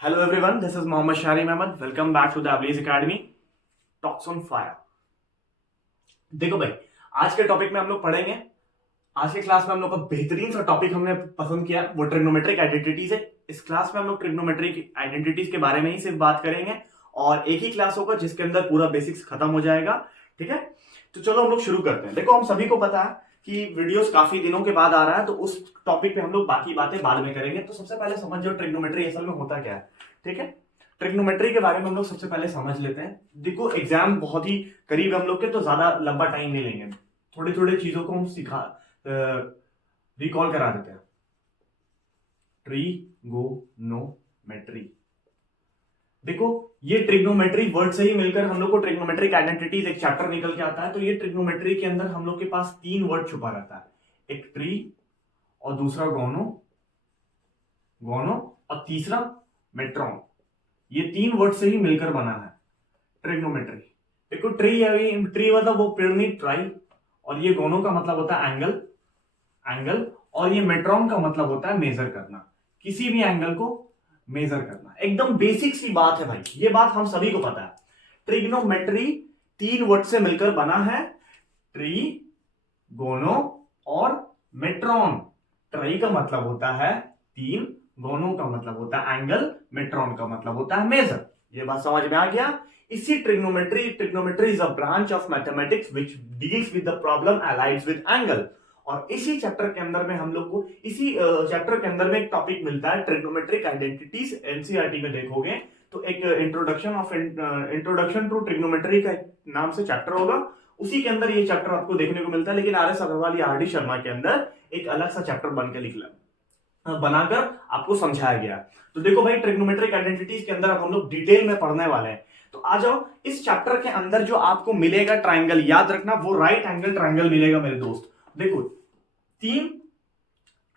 Hello everyone, this is Mohammad Shahrim Ahmed. Welcome back to the Ablaze Academy. Talks on Fire. देखो भाई, आज के topic में हम लोग पढ़ेंगे। आज के क्लास में हम लोग का बेहतरीन सा टॉपिक हमने पसंद किया, वो ट्रिग्नोमेट्रिक आइडेंटिटीज है। इस क्लास में हम लोग ट्रिग्नोमेट्रिक आइडेंटिटीज के बारे में ही सिर्फ बात करेंगे और एक ही क्लास होगा जिसके अंदर पूरा बेसिक्स खत्म हो जाएगा। ठीक है, तो चलो हम लोग शुरू करते हैं। देखो, हम सभी को पता है कि वीडियोस काफी दिनों के बाद आ रहा है, तो उस टॉपिक पे हम लोग बाकी बातें बाद में करेंगे। तो सबसे पहले समझ जाओ ट्रिग्नोमेट्री असल में होता क्या है। ठीक है, ट्रिग्नोमेट्री के बारे में हम लोग सबसे पहले समझ लेते हैं। देखो, एग्जाम बहुत ही करीब है हम लोग के, तो ज्यादा लंबा टाइम नहीं लेंगे। थोड़ी थोड़ी चीजों को हम रिकॉल करा देते हैं। ट्रिगोनोमेट्री, देखो ये ट्रिग्नोमेट्री वर्ड से ही मिलकर हम लोग को ट्रिग्नोमेट्रिक आइडेंटिटीज एक चैप्टर निकल के आता है। तो ये ट्रिग्नोमेट्री के अंदर हम लोग के पास तीन वर्ड छुपा रहता है, एक ट्री और दूसरा गोनो और तीसरा मेट्रॉन। ये तीन वर्ड से ही मिलकर बना है ट्रिग्नोमेट्री। देखो, ट्री मतलब वो पेड़ नहीं, ट्राई, और ये गोनो का मतलब होता है एंगल, और ये मेट्रॉन का मतलब होता है मेजर करना, किसी भी एंगल को मेजर करना। एकदम बेसिक सी बात है भाई, ये बात हम सभी को पता है। ट्रिग्नोमेट्री तीन वर्ड से मिलकर बना है, ट्री, गोनो और मेट्रॉन। ट्री का मतलब होता है तीन, गोनो का मतलब होता है एंगल, मेट्रॉन का मतलब होता है मेजर। ये बात समझ में आ गया। इसी trigonometry is a branch of mathematics which deals with the problem allied with angle. और इसी चैप्टर के अंदर में हम लोग को इसी चैप्टर के अंदर में एक टॉपिक मिलता है ट्रिग्नोमेट्रिक आइडेंटिटीज। एनसीईआरटी में देखोगे तो एक इंट्रोडक्शन टू ट्रिग्नोमेट्री का नाम से चैप्टर होगा, उसी के अंदर ये चैप्टर आपको देखने को मिलता है। लेकिन आर एस अग्रवाल या आर डी शर्मा के अंदर एक अलग सा चैप्टर बनाकर आपको समझाया गया। तो देखो भाई, ट्रिग्नोमेट्रिक आइडेंटिटीज के अंदर अब हम लोग डिटेल में पढ़ने वाले हैं। तो आ जाओ, इस चैप्टर के अंदर जो आपको मिलेगा ट्राइंगल, याद रखना वो राइट एंगल ट्राइंगल मिलेगा मेरे दोस्त। देखो, तीन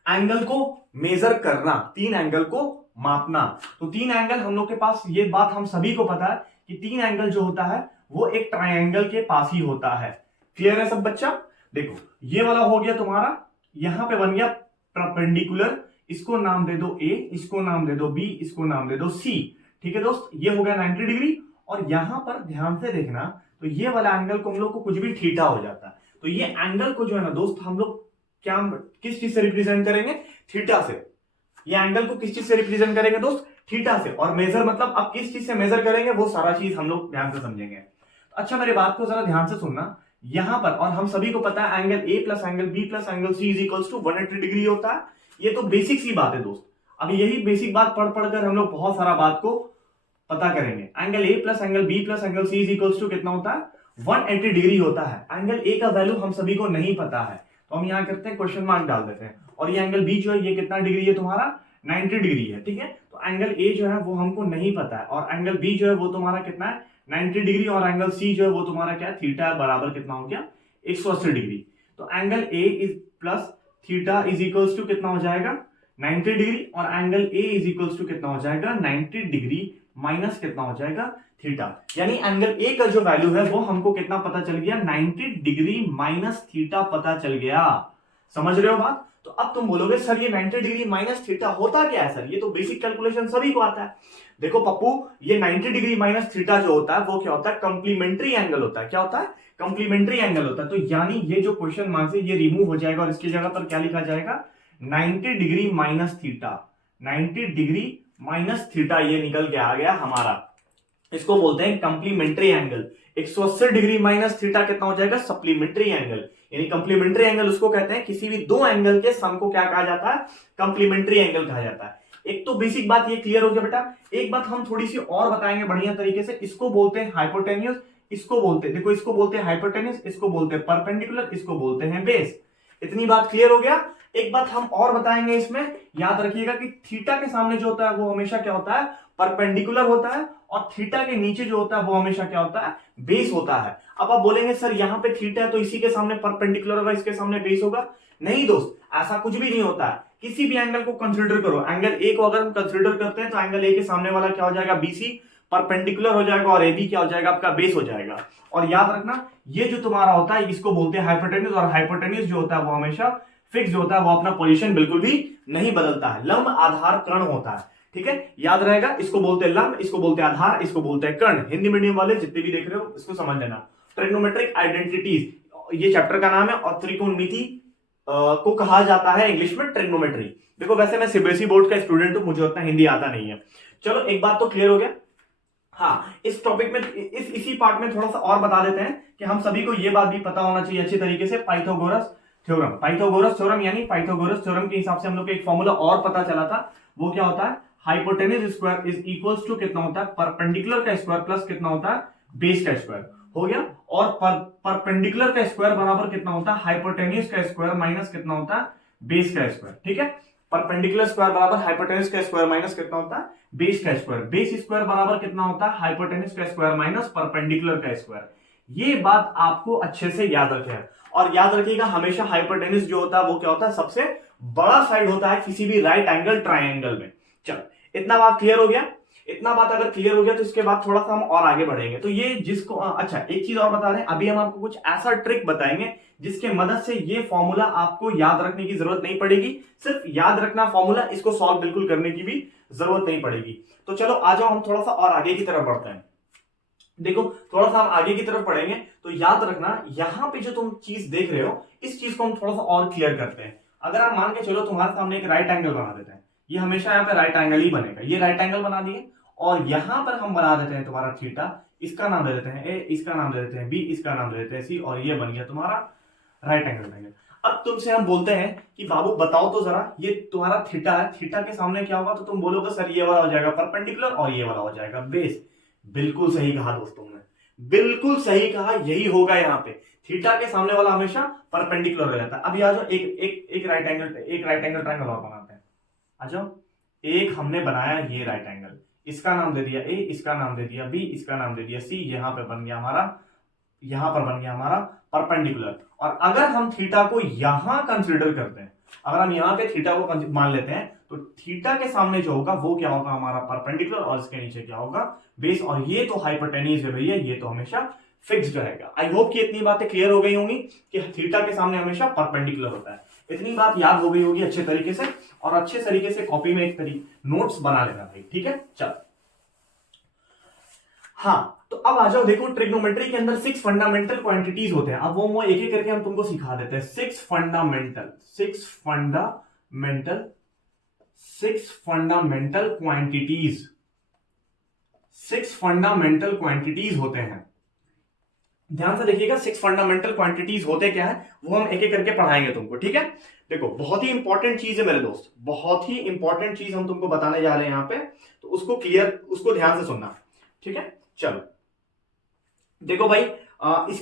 एंगल को मेजर करना, तीन एंगल को मापना। तो तीन एंगल हम लोग के पास, ये बात हम सभी को पता है कि तीन एंगल जो होता है वो एक ट्राइंगल के पास ही होता है। क्लियर है सब बच्चा? देखो, ये वाला हो गया तुम्हारा, यहां पे बन गया परपेंडिकुलर, इसको नाम दे दो ए, इसको नाम दे दो बी, इसको नाम दे दो सी। ठीक है दोस्त, ये हो गया 90 डिग्री। और यहां पर ध्यान से देखना, तो ये वाला एंगल को हम लोग को कुछ भी थीटा हो जाता है। तो ये एंगल को जो है ना दोस्त, हम लोग क्या किस चीज से रिप्रेजेंट करेंगे? थीटा से। ये एंगल को किस चीज से रिप्रेजेंट करेंगे दोस्त? थीटा से। और मेजर मतलब अब किस चीज से मेजर करेंगे, वो सारा चीज हम लोग ध्यान से समझेंगे। अच्छा, मेरे बात को जरा ध्यान से सुनना। यहां पर, और हम सभी को पता है angle A plus angle B plus angle C is equals to 180 degree होता है। ये तो बेसिक सी बात है दोस्त। अब यही बेसिक बात पढ़ पढ़कर हम लोग बहुत सारा बात को पता करेंगे। Angle A plus angle B plus angle C is equals to कितना होता है? 180 डिग्री होता है। एंगल ए का वैल्यू हम सभी को नहीं पता है, तो हम यहां करते हैं क्वेश्चन मार्क डाल देते हैं। और ये एंगल बी जो है, ये कितना डिग्री है तुम्हारा? 90 डिग्री है। ठीक है, तो एंगल ए जो है वो हमको नहीं पता है, और एंगल बी जो है वो तुम्हारा कितना है? 90 डिग्री। और एंगल सी जो है वो तुम्हारा क्या है? थीटा बराबर कितना हो गया? 180 डिग्री। तो angle A is plus theta is equals to कितना हो जाएगा? 90 डिग्री। और angle A is equals to कितना हो जाएगा? 90 डिग्री माइनस कितना हो जाएगा? थीटा। यानी एंगल ए का जो वैल्यू है वो हमको कितना पता चल गया? 90 डिग्री माइनस थीटा पता चल गया। समझ रहे हो बात? तो अब तुम बोलोगे सर ये 90 डिग्री माइनस थीटा होता क्या है सर? ये तो बेसिक कैलकुलेशन सभी को आता है। देखो पप्पू, ये 90 डिग्री माइनस थीटा जो होता है वो क्या होता है? कंप्लीमेंट्री एंगल होता है। क्या होता है? कंप्लीमेंट्री एंगल होता है। तो यानी ये जो क्वेश्चन मार्क है ये रिमूव हो जाएगा और इसकी जगह पर क्या लिखा जाएगा? 90 degree minus theta. 90 degree minus theta ये निकल के आ गया हमारा। इसको बोलते हैं complementary angle. 180 degree minus theta कितना हो जाएगा? Supplementary angle. यानी कंप्लीमेंट्री एंगल उसको कहते हैं, किसी भी दो एंगल के सम को क्या कहा जाता है? कंप्लीमेंट्री एंगल कहा जाता है। एक तो बेसिक बात ये क्लियर हो गया बेटा। एक बात हम थोड़ी सी और बताएंगे बढ़िया तरीके से। इसको बोलते हैं हाइपोटेन्यूज, इसको बोलते हैं, देखो इसको बोलते हैं हाइपोटेन्यूज, इसको बोलते हैं परपेंडिकुलर, इसको बोलते हैं बेस। इतनी बात क्लियर हो गया। एक बात हम और बताएंगे इसमें, याद रखिएगा कि थीटा के सामने जो होता है वो हमेशा क्या होता है? परपेंडिकुलर होता है। और थीटा के नीचे जो होता है वो हमेशा क्या होता है? बेस होता है। अब आप बोलेंगे सर यहाँ पे थीटा है तो इसी के सामने परपेंडिकुलर होगा, इसके सामने बेस होगा। नहीं दोस्त, ऐसा कुछ भी नहीं होता है। किसी भी एंगल को कंसीडर करो। एंगल ए को अगर हम कंसीडर करते हैं तो एंगल ए के सामने वाला क्या हो जाएगा? बीसी परपेंडिकुलर हो जाएगा, और ए बी क्या हो जाएगा? आपका बेस हो जाएगा। और याद रखना, ये जो तुम्हारा होता है इसको बोलते हैं हाइपोटेन्यूज। और हाइपोटेन्यूज जो होता है वो हमेशा फिक्स होता है, वो अपना पोजीशन बिल्कुल भी नहीं बदलता है, लंब आधार कर्ण होता है। ठीक है, याद रहेगा। इसको बोलते हैं लंब, इसको बोलते हैं आधार, इसको बोलते हैं कर्ण। हिंदी मीडियम वाले जितने भी देख रहे हो इसको समझ लेना। ट्रिग्नोमेट्रिक आइडेंटिटीज ये चैप्टर का नाम है, और त्रिकोणमिति को कहा जाता है इंग्लिश में ट्रिग्नोमेट्री। देखो वैसे मैं सीबीएसई बोर्ड का स्टूडेंट हूं, मुझे उतना हिंदी आता नहीं है। चलो एक बात तो क्लियर हो गया। हाँ, इस टॉपिक में इसी पार्ट में थोड़ा सा और बता देते हैं कि हम सभी को यह बात भी पता होना चाहिए अच्छी तरीके से, पाइथागोरस थ्योरम यानी पाइथागोरस थ्योरम के हिसाब से हम लोग को एक फॉर्मूला और पता चला था। वो क्या होता है, hypotenuse square is equals to कितना होता है, परपेंडिकुलर का स्क्वायर प्लस कितना होता है, बेस का स्क्वायर हो गया। और परपेंडिकुलर का स्क्वायर बराबर कितना होता है, हाइपोटेन्यूज का स्क्वायर माइनस कितना होता है, बेस का स्क्वायर। ठीक है, परपेंडिकुलर स्क्वायर बराबर हाइपोटेन्यूज का स्क्वायर माइनस कितना होता है, बेस का स्क्वायर। बेस स्क्वायर बराबर कितना होता है, हाइपोटेन्यूज का स्क्वायर माइनस परपेंडिकुलर का स्क्वायर। ये बात आपको अच्छे से याद रखें, और याद रखिएगा हमेशा हाइपोटेन्यूज जो होता है वो क्या होता है, सबसे बड़ा साइड होता है किसी भी राइट एंगल ट्राइंगल में। चलो इतना बात क्लियर हो गया। इतना बात अगर क्लियर हो गया तो इसके बाद थोड़ा सा हम और आगे बढ़ेंगे। तो ये जिसको अच्छा एक चीज और बता रहे हैं, अभी हम आपको कुछ ऐसा ट्रिक बताएंगे जिसके मदद से ये फॉर्मूला आपको याद रखने की जरूरत नहीं पड़ेगी, सिर्फ याद रखना फॉर्मूला, इसको सॉल्व बिल्कुल करने की भी जरूरत नहीं पड़ेगी। तो चलो आ जाओ हम थोड़ा सा और आगे की तरफ बढ़ते हैं। देखो थोड़ा सा हम आगे की तरफ पढ़ेंगे तो याद रखना, यहां पे जो तुम चीज देख रहे हो इस चीज को हम थोड़ा सा और क्लियर करते हैं। अगर आप मान के चलो तुम्हारे सामने एक राइट एंगल बना देते हैं, ये हमेशा यहाँ पे राइट एंगल ही बनेगा, ये राइट एंगल बना दिए, और यहां पर हम बना देते हैं तुम्हारा थीटा, इसका नाम दे देते हैं ए, इसका नाम दे देते हैं बी, इसका नाम दे देते हैं सी, और ये बन गया तुम्हारा राइट एंगल। अब तुमसे हम बोलते हैं कि बाबू बताओ तो जरा, ये तुम्हारा थीटा है, थीटा के सामने क्या होगा, तो तुम बोलोगे सर ये वाला हो जाएगा परपेंडिकुलर और ये वाला हो जाएगा बेस। बिल्कुल सही कहा दोस्तों ने, बिल्कुल सही कहा, यही होगा यहाँ पे। थीटा के सामने वाला हमेशा परपेंडिकुलर हो जाता है। अभी आ जाओ एक राइट एंगल ट्रायंगल और बनाते हैं। आ जाओ, एक हमने बनाया ये राइट एंगल, इसका नाम दे दिया ए, इसका नाम दे दिया बी, इसका नाम दे दिया सी, यहां पर बन गया हमारा परपेंडिकुलर। और अगर हम थीटा को यहां कंसीडर करते हैं, अगर हम यहां पे थीटा को मान लेते हैं, तो थीटा के सामने जो होगा वो क्या होगा, हमारा परपेंडिकुलर, और इसके नीचे क्या होगा, बेस। और ये तो हाइपोटेन्यूज है भैया, ये तो हमेशा फिक्स्ड रहेगा। आई होप कि इतनी बातें क्लियर हो गई होंगी कि थीटा के सामने हमेशा परपेंडिकुलर होता है। इतनी बात याद हो गई होगी अच्छे तरीके से, और अच्छे तरीके से कॉपी में एक नोट्स बना लेना भाई, ठीक है। चल हाँ, तो अब आ जाओ, देखो ट्रिग्नोमेट्री के अंदर 6 फंडामेंटल क्वांटिटीज होते हैं। अब वो एक एक करके हम तुमको सिखा देते हैं। 6 फंडामेंटल क्वांटिटीज होते हैं। ध्यान से देखिएगा, 6 फंडामेंटल क्वांटिटीज होते क्या है वो हम एक एक करके पढ़ाएंगे तुमको, ठीक है। देखो बहुत ही इंपॉर्टेंट चीज है मेरे दोस्त, बहुत ही इंपॉर्टेंट चीज हम तुमको बताने जा रहे हैं यहाँ पे, तो उसको ध्यान से सुनना, ठीक है। चलो देखो भाई,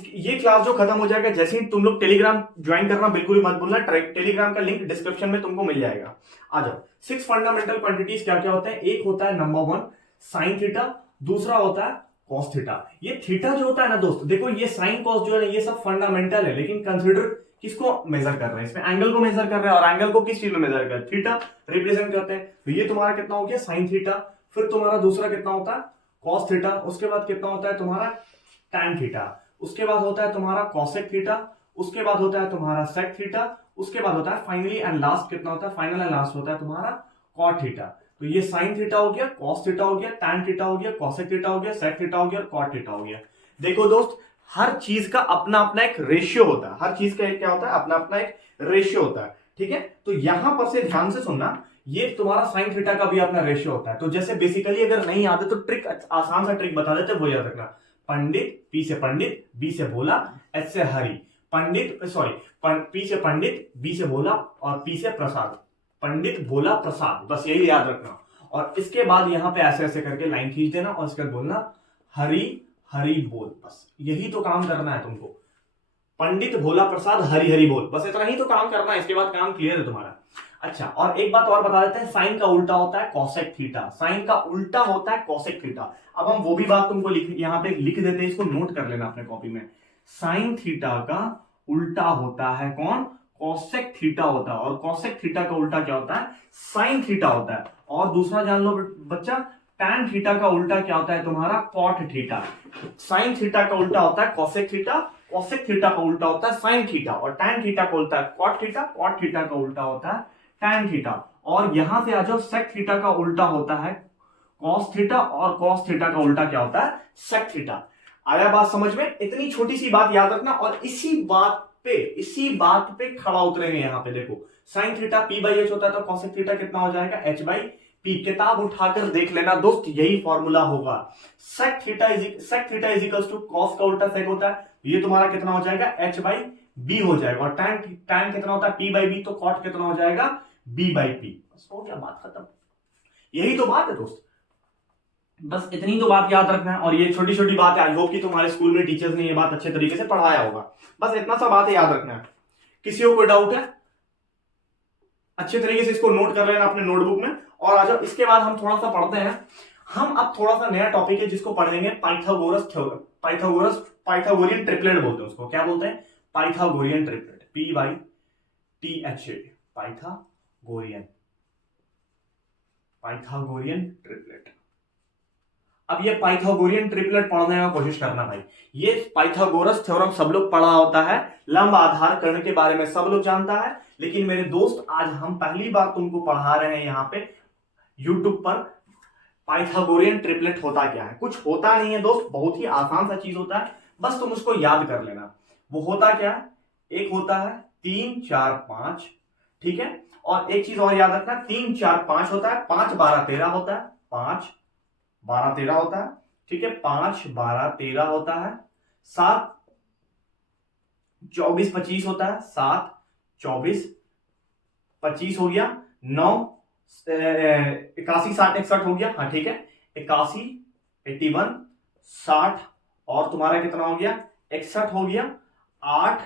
ये क्लास जो खत्म हो जाएगा, जैसे ही तुम लोग टेलीग्राम ज्वाइन करना बिल्कुल ही मत भूलना, टेलीग्राम का लिंक डिस्क्रिप्शन में तुमको मिल जाएगा। आ जाओ, 6 फंडामेंटल क्वांटिटीज क्या क्या होते हैं। एक होता है नंबर 1 साइन थीटा, दूसरा होता है कॉस थीटा। ये थीटा जो होता है ना दोस्त, देखो ये साइन कॉस जो है ये सब फंडामेंटल है, लेकिन कंसिडर किसको मेजर कर रहे हैं, इसमें एंगल को मेजर कर रहे हैं, और एंगल को किस चीज में मेजर कर रहे हैं, थीटा रिप्रेजेंट करते हैं। तो ये तुम्हारा कितना हो गया, साइन थीटा। फिर तुम्हारा दूसरा कितना होता है, कॉस थीटा। उसके बाद कितना होता है तुम्हारा, टैन थीटा। उसके बाद होता है तुम्हारा कॉसेक थीटा। उसके बाद होता है तुम्हारा सेक थीटा। उसके बाद होता है फाइनली एंड लास्ट कितना होता है, फाइनल एंड लास्ट होता है तुम्हारा कॉट थीटा। तो ये साइन थीटा हो गया, कॉस थीटा हो गया, टैन थीटा हो गया, कॉसेक थीटा हो गया, सेक थीटा हो गया, और कॉट थीटा हो गया। देखो दोस्त, हर चीज का अपना अपना एक रेशियो होता है, हर चीज का एक क्या होता है, अपना अपना एक रेशियो होता है, ठीक है। तो यहां पर से ध्यान से सुनना, ये तुम्हारा साइन थीटा का भी अपना रेशियो होता है। तो जैसे बेसिकली अगर नहीं आते तो ट्रिक, आसान सा ट्रिक बता देते, वो याद रखना। पंडित, पी से पंडित, बी से भोला, एच से हरि। पी से पंडित, बी से भोला, और पी से प्रसाद। पंडित भोला प्रसाद, बस यही याद रखना। और इसके बाद यहां पे ऐसे ऐसे करके लाइन खींच देना, और इसके बाद बोलना हरि हरि बोल, बस यही तो काम करना है तुमको। पंडित भोला प्रसाद हरि हरि बोल, बस इतना ही तो काम करना है, इसके बाद काम क्लियर है तुम्हारा। अच्छा, और एक बात और बता देते हैं, साइन का उल्टा होता है कॉसेक थीटा। साइन का उल्टा होता है कॉसेक थीटा। अब हम वो भी बात तुमको यहाँ पे लिख देते हैं, इसको नोट कर लेना अपने कॉपी में। साइन थीटा का उल्टा होता है कौन, कॉसेक थीटा होता है। और कॉसेक थीटा का उल्टा क्या होता है, साइन थीटा होता है। और दूसरा जान लो बच्चा, टैन थीटा का उल्टा क्या होता है तुम्हारा, कॉट थीटा। साइन थीटा का उल्टा होता है कॉसेक थीटा, कॉसेक थीटा का उल्टा होता है साइन थीटा, और टैन थीटा का उल्टा है कॉट थीटा, कॉट थीटा का उल्टा होता है टैन थीटा। और यहां से आ जाओ, सेक थीटा का उल्टा होता है कॉस थीटा, और कॉस थीटा का उल्टा क्या होता है, सेक थीटा। आया बात समझ में? इतनी छोटी सी बात याद रखना, और इसी बात पे खड़ा उतरेंगे। यहां पे देखो, sine theta P by H होता है, तो कॉसेक थीटा कितना हो जाएगा, एच बाई पी। किताब उठाकर देख लेना दोस्त, यही फॉर्मूला होगा। Sec theta is equal to cos का उल्टा सेक होता है, ये तुम्हारा कितना हो जाएगा, एच बाई बी हो जाएगा। और tan कितना होता है, पी बाई बी, तो कॉट कितना हो जाएगा, बी बाई पी। बस हो गया, बात खत्म। यही तो बात है दोस्त, बस इतनी तो बात याद रखना है। और ये छोटी छोटी बात है, आई होप कि तुम्हारे स्कूल में टीचर्स ने ये बात अच्छे तरीके से पढ़ाया होगा। बस इतना सा बात है, याद रखना है। किसी को कोई डाउट है, अच्छे तरीके से इसको नोट कर लेना अपने नोटबुक में। और आ जाओ, इसके बाद हम थोड़ा सा पढ़ते हैं। हम अब थोड़ा सा नया टॉपिक है जिसको पढ़ेंगे पाइथागोरस थ्योरम। पाइथागोरियन ट्रिपलेट बोलते हैं उसको। क्या बोलते हैं, Pythagorean triplet, P Y T H A, Pythagorean triplet. अब ये पाइथागोरियन ट्रिपलेट पढ़ने में कोशिश करना भाई। ये पाइथागोरस थ्योरम सब लोग पढ़ा होता है, लंब आधार कर्ण के बारे में सब लोग जानता है, लेकिन मेरे दोस्त आज हम पहली बार तुमको पढ़ा रहे हैं यहाँ पे यूट्यूब पर पाइथागोरियन ट्रिपलेट होता क्या है। कुछ होता नहीं है दोस्त, बहुत ही आसान सा चीज होता है, बस तुम उसको याद कर लेना। वो होता क्या है, एक होता है 3 4 5, ठीक है। और एक चीज और याद रखना, 3 4 5 होता है, 5 12 13 होता है, 5 12 13 होता है, ठीक है। 5 12 13 होता है, 7 24 25 होता है, 7 24 25 हो गया, 9 81 60 61 हो गया, हाँ ठीक है। 81 81 60 और तुम्हारा कितना हो गया, 61 हो गया। 8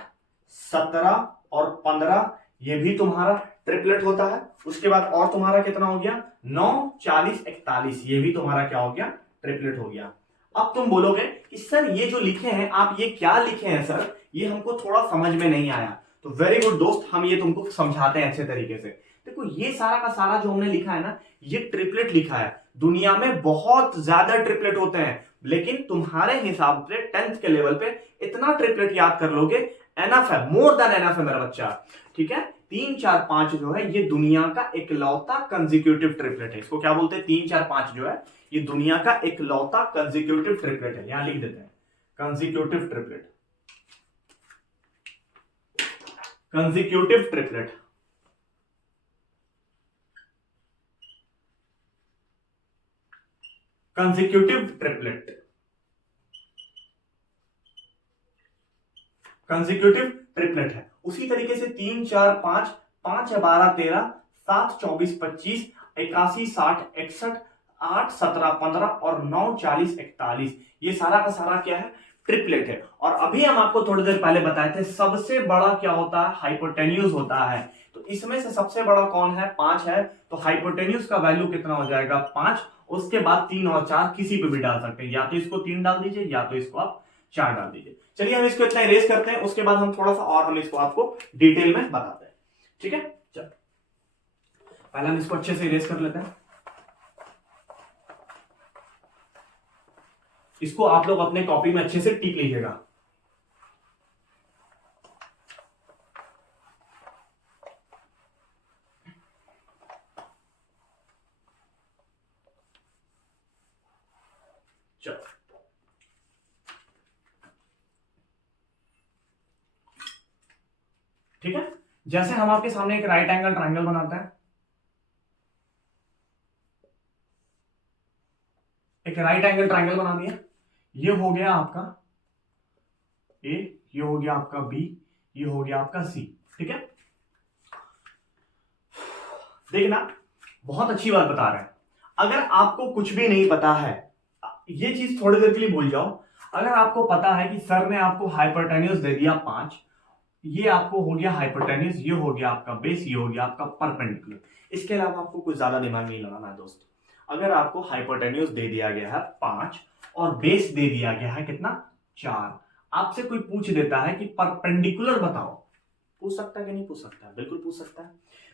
17 और 15 ये भी तुम्हारा ट्रिपलेट होता है। उसके बाद और तुम्हारा कितना हो गया, 9 40 41 ये भी तुम्हारा क्या हो गया, ट्रिपलेट हो गया। अब तुम बोलोगे कि सर ये जो लिखे हैं आप, ये क्या लिखे हैं सर, ये हमको थोड़ा समझ में नहीं आया। तो वेरी गुड दोस्त, हम ये तुमको समझाते हैं अच्छे तरीके से। देखो ये सारा का सारा जो हमने लिखा है ना, ये ट्रिपलेट लिखा है। दुनिया में बहुत ज्यादा ट्रिपलेट होते हैं, लेकिन तुम्हारे हिसाब से 10th के लेवल पे इतना ट्रिपलेट याद कर लोगे, एनफ है, मोर देन एनफ है मेरा बच्चा, ठीक है। 3 4 5 जो है ये दुनिया का इकलौता कंसेक्यूटिव ट्रिपलेट है। इसको क्या बोलते हैं, 3 4 5 जो है ये दुनिया का इकलौता कंसेक्यूटिव ट्रिपलेट है। यहां लिख देते हैं consecutive triplet, consecutive triplet. Consecutive triplet, consecutive triplet है। उसी तरीके से 3 4 5 5 12 13 7 24 25 81 60 61 8 17 15 और 9 40 41 ये सारा का सारा क्या है, ट्रिपलेट है। और अभी हम आपको थोड़ी देर पहले बताए थे सबसे बड़ा क्या होता है, हाइपोटेन्यूज होता है। तो इसमें से सबसे बड़ा कौन है, 5 है। तो हाइपोटेन्यूज का वैल्यू कितना हो जाएगा, 5। उसके बाद 3 और 4 किसी पे भी डाल सकते हैं, या तो इसको 3 डाल दीजिए या तो इसको आप 4 डाल दीजिए। चलिए हम इसको इतना इरेज करते हैं, उसके बाद हम थोड़ा सा और हम इसको आपको डिटेल में बताते हैं, ठीक है। चलो पहले हम इसको अच्छे से इरेज कर लेते हैं। इसको आप लोग अपने कॉपी में अच्छे से टिक लीजिएगा। चलो ठीक है, जैसे हम आपके सामने एक राइट एंगल ट्राइंगल बनाते हैं, एक राइट एंगल ट्राइंगल बना दिया। ये हो गया आपका ए, ये हो गया आपका बी, ये हो गया आपका सी, ठीक है। देखना बहुत अच्छी बात बता रहे हैं। अगर आपको कुछ भी नहीं पता है, ये चीज थोड़ी देर के लिए भूल जाओ। अगर आपको पता है कि सर ने आपको हाइपोटेन्यूज दे दिया 5, ये आपको हो गया हाइपोटेन्यूज, ये हो गया आपका बेस, ये हो गया आपका परपेंडिकुलर। इसके अलावा आपको कुछ ज्यादा दिमाग नहीं लगाना है दोस्त। अगर आपको हाइपोटेन्यूज दे दिया गया है 5 और बेस दे दिया गया है कितना, 4, आपसे कोई पूछ देता है कि परपेंडिकुलर बताओ, पूछ सकता है कि नहीं पूछ सकता है, बिल्कुल पूछ सकता है।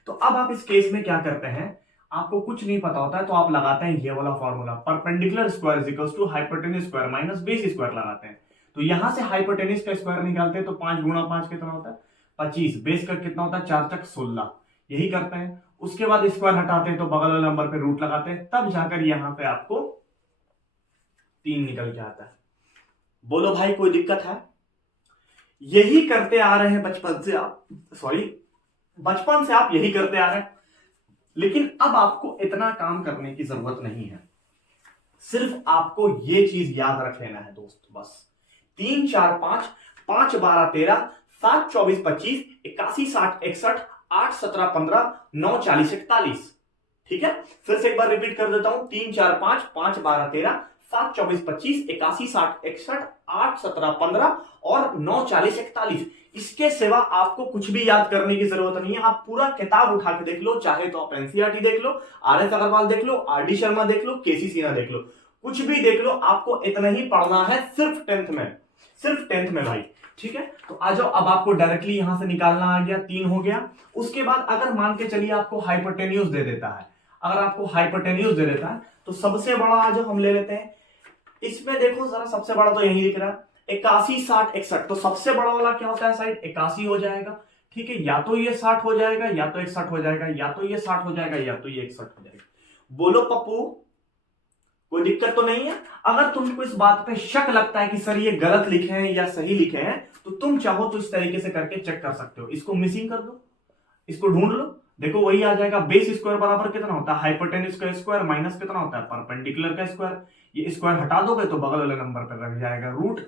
तो अब आप इस केस में क्या करते हैं, आपको कुछ नहीं पता होता है तो आप लगाते हैं ये वाला formula, perpendicular square is equal to hypotenuse square minus base square लगाते हैं। तो यहां से हाइपोटेन्यूज का स्क्वायर निकालते हैं, तो 5 गुणा 5 कितना होता है, 25। बेस का कितना होता है, 4 तक 16, यही करते हैं। उसके बाद स्क्वायर हटाते हैं तो बगल वाले नंबर पे रूट लगाते हैं, तब जाकर यहां पे आपको 3 निकल के आता है। बोलो भाई कोई दिक्कत है? यही करते आ रहे हैं बचपन से आप, बचपन से आप यही करते आ रहे हैं, लेकिन अब आपको इतना काम करने की जरूरत नहीं है। सिर्फ आपको ये चीज याद रख लेना है दोस्त, बस 3 4 5 5 12 13 7 24 25 81 60 61 8 17 15 9 40 41। ठीक है, फिर से एक बार रिपीट कर देता हूं, 3 4 5 5 12 13 7 24 25 81 60 61 8 17 15 और 9 40 41। इसके सिवा आपको कुछ भी याद करने की जरूरत नहीं है। आप पूरा किताब उठा के देख लो, चाहे तो आप एनसीईआरटी देख लो, आर एस अग्रवाल देख लो, आर डी शर्मा देख लो, केसी सिन्हा देख लो, कुछ भी देख लो, आपको इतना ही पढ़ना है सिर्फ 10th में भाई। ठीक है, तो आ जाओ, अब आपको डायरेक्टली यहां से निकालना आ गया, 3 हो गया। उसके बाद अगर मान के चलिए आपको हाइपोटेन्यूज दे देता है, अगर आपको हाइपोटेन्यूज दे देता है तो सबसे बड़ा आ जाओ हम ले लेते हैं। इसमें देखो जरा, सबसे बड़ा तो यही दिख रहा है 81 60 61, तो सबसे बड़ा वाला क्या होता है साइड 81 हो जाएगा। ठीक है, या तो ये 60 हो जाएगा, या तो 61 हो जाएगा, या तो ये 60 हो जाएगा, या तो ये 61 हो जाएगा। बोलो पप्पू कोई दिक्कत तो नहीं है? अगर तुमको इस बात पे शक लगता है कि सर ये गलत लिखे हैं या सही लिखे हैं, तो तुम चाहो तो इस तरीके से करके चेक कर सकते हो। इसको मिसिंग कर दो, इसको ढूंढ लो, देखो वही आ जाएगा। बेस स्क्वायर बराबर कितना होता है हाइपोटेन्यूज का स्क्वायर माइनस कितना होता है परपेंडिकुलर का स्क्वायर। ये स्क्वायर हटा दोगे तो बगल वाले नंबर पर लग जाएगा रूट।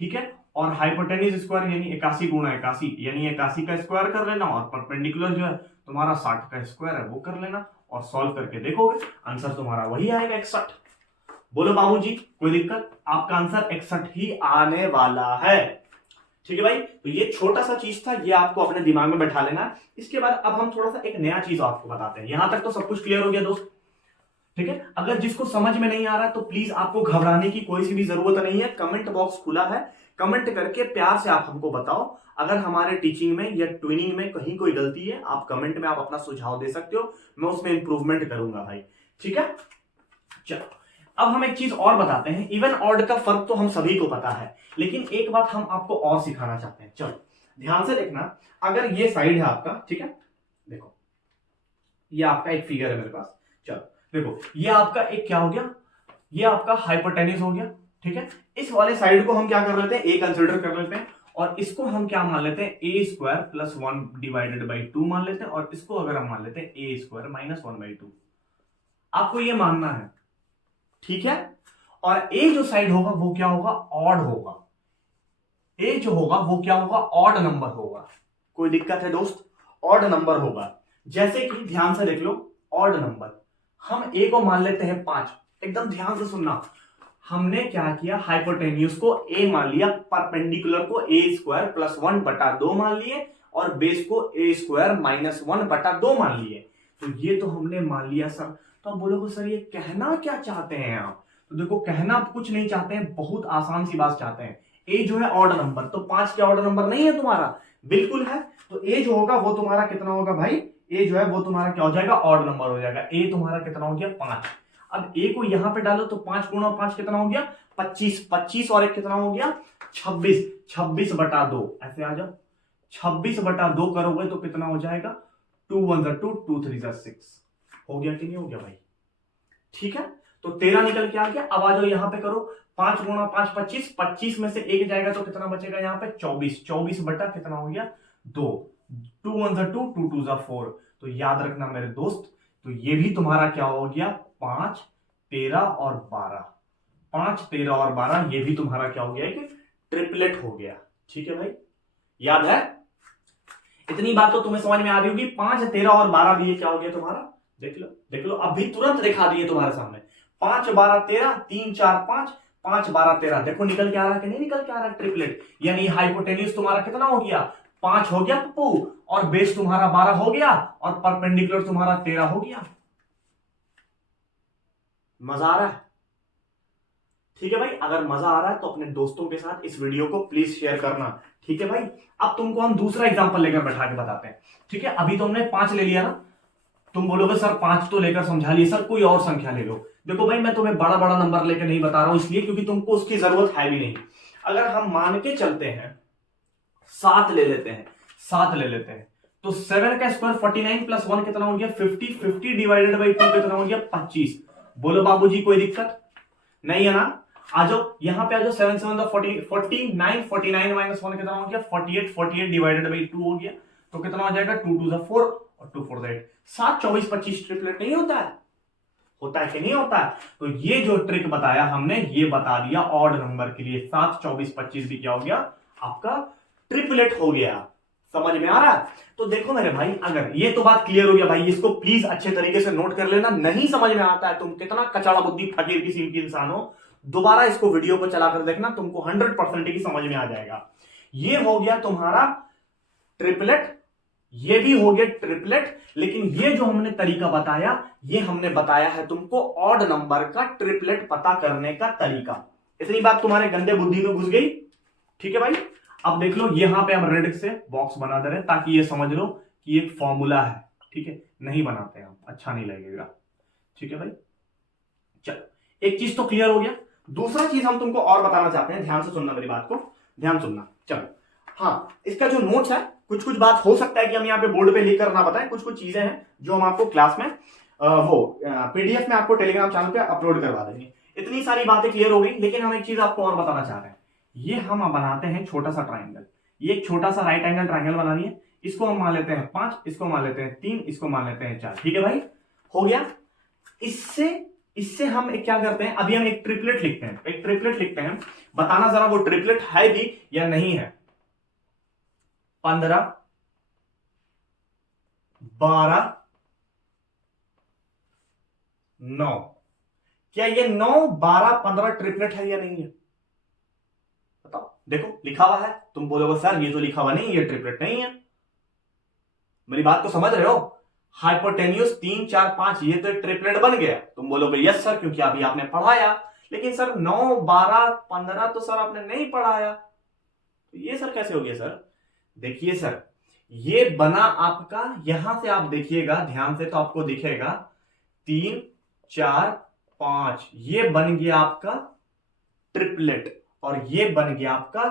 ठीक है, और हाइपोटेन्यूज स्क्वायर यानी 81 गुणा 81 यानी 81 का स्क्वायर कर लेना, और परपेंडिकुलर जो है तुम्हारा 60 का स्क्वायर है वो कर लेना, और सॉल्व करके देखोगे आंसर तुम्हारा वही आएगा 61। बोलो बाबूजी कोई दिक्कत? आपका आंसर 61 ही आने वाला है। ठीक है भाई, तो ये छोटा सा चीज था, ये आपको अपने दिमाग में बैठा लेना। इसके बाद अब हम थोड़ा सा एक नया चीज आपको बताते हैं। यहां तक तो सब कुछ क्लियर हो गया दोस्त? ठीक है, अगर जिसको समझ में नहीं आ रहा तो प्लीज आपको घबराने की कोई सी भी जरूरत नहीं है। कमेंट बॉक्स खुला है, कमेंट करके प्यार से आप हमको बताओ। अगर हमारे टीचिंग में या ट्विनिंग में कहीं कोई गलती है, आप कमेंट में आप अपना सुझाव दे सकते हो, मैं उसमें इंप्रूवमेंट करूंगा भाई। ठीक है, चलो अब हम एक चीज और बताते हैं। इवन ऑड का फर्क तो हम सभी को पता है, लेकिन एक बात हम आपको और सिखाना चाहते हैं। चलो ध्यान से देखना, अगर ये साइड है आपका, ठीक है, देखो ये आपका एक फिगर है मेरे पास। चलो देखो, ये आपका एक क्या हो गया, ये आपका हाइपोटेन्यूज हो गया। ठीक है, इस वाले साइड को हम क्या कर लेते हैं, ए कंसिडर कर लेते हैं, और इसको हम क्या मान लेते हैं, ए स्क्वायर प्लस 1 डिवाइडेड बाई 2 मान लेते हैं, और इसको अगर हम मान लेते हैं ए स्क्वायर माइनस 1/2। आपको ये मानना है, ठीक है। और ए जो साइड होगा वो क्या होगा, ऑड होगा। ए जो होगा वो क्या होगा, ऑड नंबर होगा। कोई दिक्कत है दोस्त? ऑड नंबर होगा। जैसे कि ध्यान से देख लो, ऑड नंबर हम ए को मान लेते हैं 5। एकदम ध्यान से सुनना, हमने क्या किया, हाइपोटेन्यूज को ए मान लिया, परपेंडिकुलर को ए स्क्वायर प्लस 1/2 मान लिए, और बेस को ए स्क्वायर माइनस 1/2 मान लिए। तो ये तो हमने मान लिया सर। तो आप बोलोगे सर ये कहना क्या चाहते हैं आप? तो देखो, कहना कुछ नहीं चाहते हैं, बहुत आसान सी बात चाहते हैं। ए जो है ऑड नंबर, तो 5 क्या ऑड नंबर नहीं है तुम्हारा? बिल्कुल है। तो ए जो होगा वो तुम्हारा कितना होगा भाई, ए जो है वो तुम्हारा क्या हो जाएगा, ऑड नंबर हो जाएगा। ए तुम्हारा कितना हो गया, 5। अब ए को यहां पे डालो तो 5 गुणा 5 कितना हो गया, 25। 25 और एक कितना हो गया, 26। 26/2 ऐसे आ जाओ, 26/2 करोगे तो कितना हो जाएगा, 2 1 2 2 3 6। हो गया कि नहीं हो गया भाई? ठीक है, तो 13 निकल के आ गया। अब आ जाओ यहां पे करो, 5 गुणा 5 25, 25 में से एक जाएगा तो कितना बचेगा यहाँ पे, 24। 24 बटा कितना हो गया, 2। 2 1 2 2 2 4। तो याद रखना मेरे दोस्त, तो ये भी तुम्हारा क्या हो गया, 5 13 और 12। 5 13 और 12 ये भी तुम्हारा क्या हो गया, कि ट्रिपलेट हो गया। ठीक है भाई, याद है? इतनी बात तो तुम्हें समझ में आ रही होगी। 5 13 और 12 भी ये क्या हो गया तुम्हारा, देख लो देख लो, अभी तुरंत दिखा दिए तुम्हारे सामने। 5 12 13, 3 4 5, 5 12 13। देखो निकल के आ रहा है कि नहीं निकल के आ रहा है, ट्रिपलेट। यानी हाइपोटेन्यूज तुम्हारा कितना हो गया, 5 हो गया पप्पू, और बेस तुम्हारा 12 हो गया, और परपेंडिकुलर तुम्हारा 13 हो गया। मजा आ रहा है? ठीक है भाई, अगर मजा आ रहा है तो अपने दोस्तों के साथ इस वीडियो को प्लीज शेयर करना। ठीक है भाई, अब तुमको हम दूसरा एग्जांपल लेकर बैठा के बताते हैं। ठीक है, अभी तो हमने 5 ले लिया ना, तुम बोलोगे सर 5 तो लेकर समझा लिए, सर कोई और संख्या ले लो। देखो भाई, मैं तुम्हें बड़ा बड़ा नंबर लेकर नहीं बता रहा हूं, इसलिए क्योंकि तुमको उसकी जरूरत है भी नहीं। अगर हम मान के चलते हैं 7 ले लेते हैं, 7 ले लेते हैं, तो 7 का स्क्वायर 49 प्लस 1 कितना हो गया 50, 50 डिवाइडेड बाई 2 कितना हो गया 25। बोलो बाबूजी कोई दिक्कत नहीं है ना? आ जाओ यहां पे आ जाओ, 7 7 49, 49 माइनस 1 कितना हो गया 48, 48 डिवाइडेड बाई 2 हो गया, तो कितना हो जाएगा 2 2 4 और 2 4 8, 7 24 25 ट्रिपलेट नहीं होता है? होता है कि नहीं होता है? तो ये जो ट्रिक बताया हमने ये बता दिया ऑड नंबर के लिए, 7 24 25 भी क्या हो गया आपका ट्रिपलेट हो गया। समझ में आ रहा है? तो देखो मेरे भाई, अगर ये तो बात क्लियर हो गया भाई, इसको प्लीज अच्छे तरीके से नोट कर लेना। नहीं समझ में आता है, तुम कितना कचड़ा बुद्धि फकीर किस्म की इंसान हो, दोबारा इसको वीडियो को चलाकर देखना, तुमको 100% की समझ में आ जाएगा। ये हो गया तुम्हारा ट्रिपलेट, ये भी हो गया ट्रिपलेट, लेकिन ये जो हमने तरीका बताया ये हमने बताया है तुमको ऑड नंबर का ट्रिपलेट पता करने का तरीका। इतनी बात तुम्हारे गंदे बुद्धि में घुस गई? ठीक है भाई, अब देख लो यहां पे हम रेड से बॉक्स बना दे रहे हैं ताकि ये समझ लो कि एक फॉर्मूला है। ठीक है, नहीं बनाते हम, अच्छा नहीं लगेगा। ठीक है भाई, चलो एक चीज तो क्लियर हो गया। दूसरा चीज हम तुमको और बताना चाहते हैं, ध्यान से सुनना मेरी बात को, ध्यान सुनना। चलो हाँ, इसका जो नोट्स है कुछ कुछ बात हो सकता है कि हम यहाँ पे बोर्ड पे लिख कर ना बताएं, कुछ कुछ चीजें हैं जो हम आपको क्लास में वो पीडीएफ में आपको टेलीग्राम चैनल पे अपलोड करवा देंगे। इतनी सारी बातें क्लियर हो गई, लेकिन हम एक चीज आपको और बताना चाह रहे हैं। ये हम बनाते हैं छोटा सा ट्राइंगल, ये एक छोटा सा राइट एंगल ट्राइंगल बनानी है। इसको हम मान लेते हैं 5, इसको मान लेते हैं 3, इसको मान लेते हैं 4। ठीक है भाई, हो गया। इससे हम एक क्या करते हैं, अभी हम एक ट्रिपलेट लिखते हैं, एक ट्रिपलेट लिखते हैं। बताना जरा वो ट्रिपलेट है भी या नहीं है। 15 12 9, क्या ये 9 12 15 ट्रिपलेट है या नहीं है? बताओ, देखो लिखा हुआ है, तुम बोलोगे सर ये तो लिखा हुआ नहीं, ये ट्रिपलेट नहीं है। मेरी बात को समझ रहे हो? हाइपोटेन्यूस 3 4 5 ये तो एक ट्रिपलेट बन गया। तुम बोलोगे यस सर, क्योंकि अभी आपने पढ़ाया। लेकिन सर 9 12 15 तो सर आपने नहीं पढ़ाया, तो ये सर कैसे हो गया सर? देखिए सर, ये बना आपका, यहां से आप देखिएगा ध्यान से तो आपको दिखेगा 3 4 5, ये बन गया आपका ट्रिपलेट, और ये बन गया आपका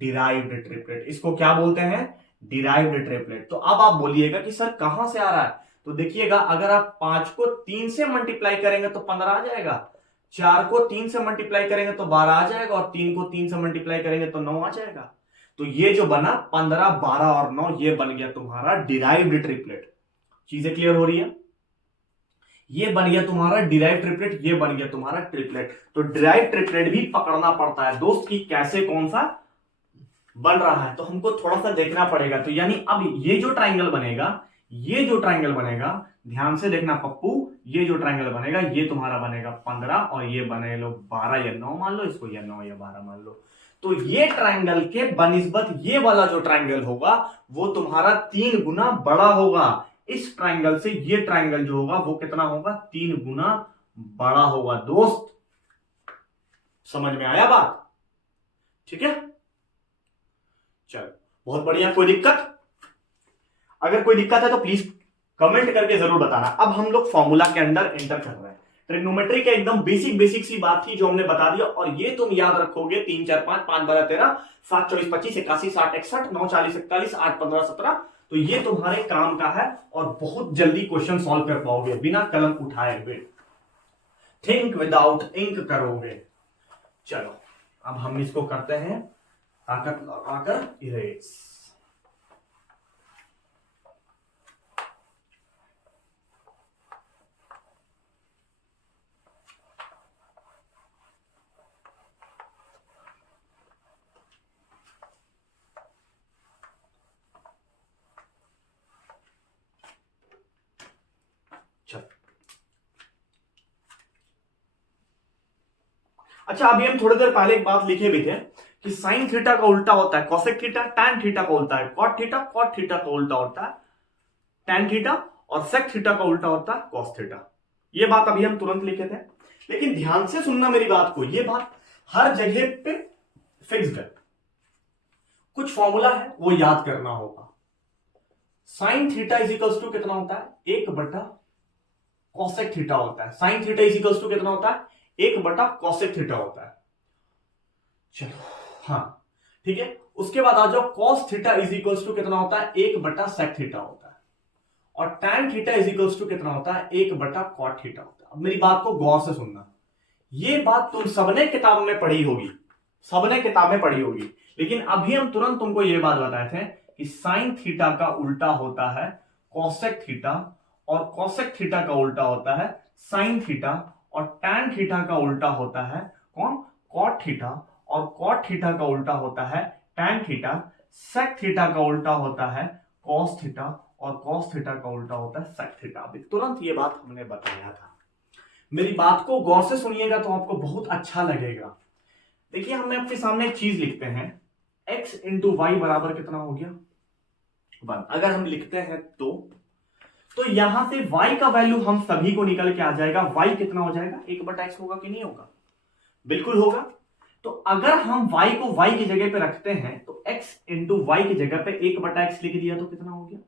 डिराइव्ड ट्रिपलेट। इसको क्या बोलते हैं? Derived triplet. तो अब आप बोलिएगा कि सर कहां से आ रहा है? तो देखिएगा, अगर आप 5 को 3 से मल्टीप्लाई करेंगे तो 15 आ जाएगा, 4 को 3 से मल्टीप्लाई करेंगे तो 12 आ जाएगा, और 3 को 3 से मल्टीप्लाई करेंगे तो 9 आ जाएगा। तो ये जो बना 15 12 और 9, ये बन गया तुम्हारा डिराइव्ड ट्रिपलेट। चीजें क्लियर हो रही है? ये बन गया तुम्हारा डिराइव ट्रिपलेट, ये बन गया तुम्हारा ट्रिपलेट। तो डिराइव ट्रिपलेट भी पकड़ना पड़ता है दोस्त की कैसे कौन सा बन रहा है, तो हमको थोड़ा सा देखना पड़ेगा। तो यानी अब ये जो ट्राइंगल बनेगा, ये जो ट्राइंगल बनेगा, ध्यान से देखना पप्पू, ये जो ट्राइंगल बनेगा ये तुम्हारा बनेगा 15, और ये बने लो 12 या 9 मान लो इसको, या 9 या 12 मान लो। तो ये ट्राइंगल के बनिस्बत ये वाला जो ट्राइंगल होगा वो तुम्हारा 3 गुना बड़ा होगा। इस ट्राइंगल से ये ट्राइंगल जो होगा वो कितना होगा? 3 गुना बड़ा होगा दोस्त। समझ में आया बात? ठीक है, चलो बहुत बढ़िया। कोई दिक्कत? अगर कोई दिक्कत है तो प्लीज कमेंट करके जरूर बताना। अब हम लोग फॉर्मूला के अंदर एंटर कर रहे हैं। ट्रिग्नोमेट्री के एकदम बेसिक सी बात थी जो हमने बता दिया, और ये तुम याद रखोगे 3 4 5 5 12 13 7 24 25 81 60 61 9 40 41 8 15 17, तो ये तुम्हारे काम का है, और बहुत जल्दी क्वेश्चन सॉल्व कर पाओगे बिना कलम उठाए हुए। थिंक विदाउट इंक करोगे। चलो अब हम इसको करते हैं ताकत लगाकर इरेज। अच्छा, अभी हम थोड़ी देर पहले एक बात लिखे भी थे कि साइन थीटा का उल्टा होता है कोसेक थीटा, टैन थीटा का उल्टा है कॉट थीटा, कॉट थीटा का उल्टा होता है टैन थीटा, और सेक थीटा का उल्टा होता है कॉस थीटा। ये बात अभी हम तुरंत लिखे थे, लेकिन ध्यान से सुनना मेरी बात को, ये बात हर जगह पे फिक्स्ड है। कुछ फॉर्मूला है वो याद करना होगा। Sine theta is equals to कितना होता है? 1 बटा कॉसेक थीटा होता है। Sine theta is equals to कितना होता है? 1 बटा कॉसेक थीटा होता है। चलो हाँ, ठीक है, उसके बाद आ जाओ cos theta is equals to कितना होता है, 1/sec थीटा होता है, और tan theta is equals to कितना होता है, 1/cot थीटा होता है। अब मेरी बात को गौर से सुनना, ये बात तुम सबने किताब में पढ़ी होगी, सबने किताब में पढ़ी होगी, लेकिन अभी हम तुरंत तुमको ये बात बताए थे कि साइन थीटा का उल्टा होता है कोसेक थीटा, और कोसेक थीटा का उल्टा होता है साइन थीटा, और टैन थीटा का उल्टा होता है कौन, कॉट थीटा, और कॉट थीटा का उल्टा होता है टैन थीटा, सेक थीटा का उल्टा होता है कॉस थीटा, और कॉस थीटा का उल्टा होता है सेक थीटा। अभी तुरंत ये बात हमने बताया था। मेरी बात को गौर से सुनिएगा तो आपको बहुत अच्छा लगेगा। देखिए, हमने आपके सामने एक चीज लिखते हैं, x इंटू वाई बराबर कितना हो गया 1। अगर हम लिखते हैं तो यहां से y का वैल्यू हम सभी को निकल के आ जाएगा, y कितना हो जाएगा, 1/x होगा कि नहीं होगा, बिल्कुल होगा। तो अगर हम y को y की जगह पे रखते हैं तो x इंटू वाई की जगह पे 1/x लिख दिया तो कितना हो गया,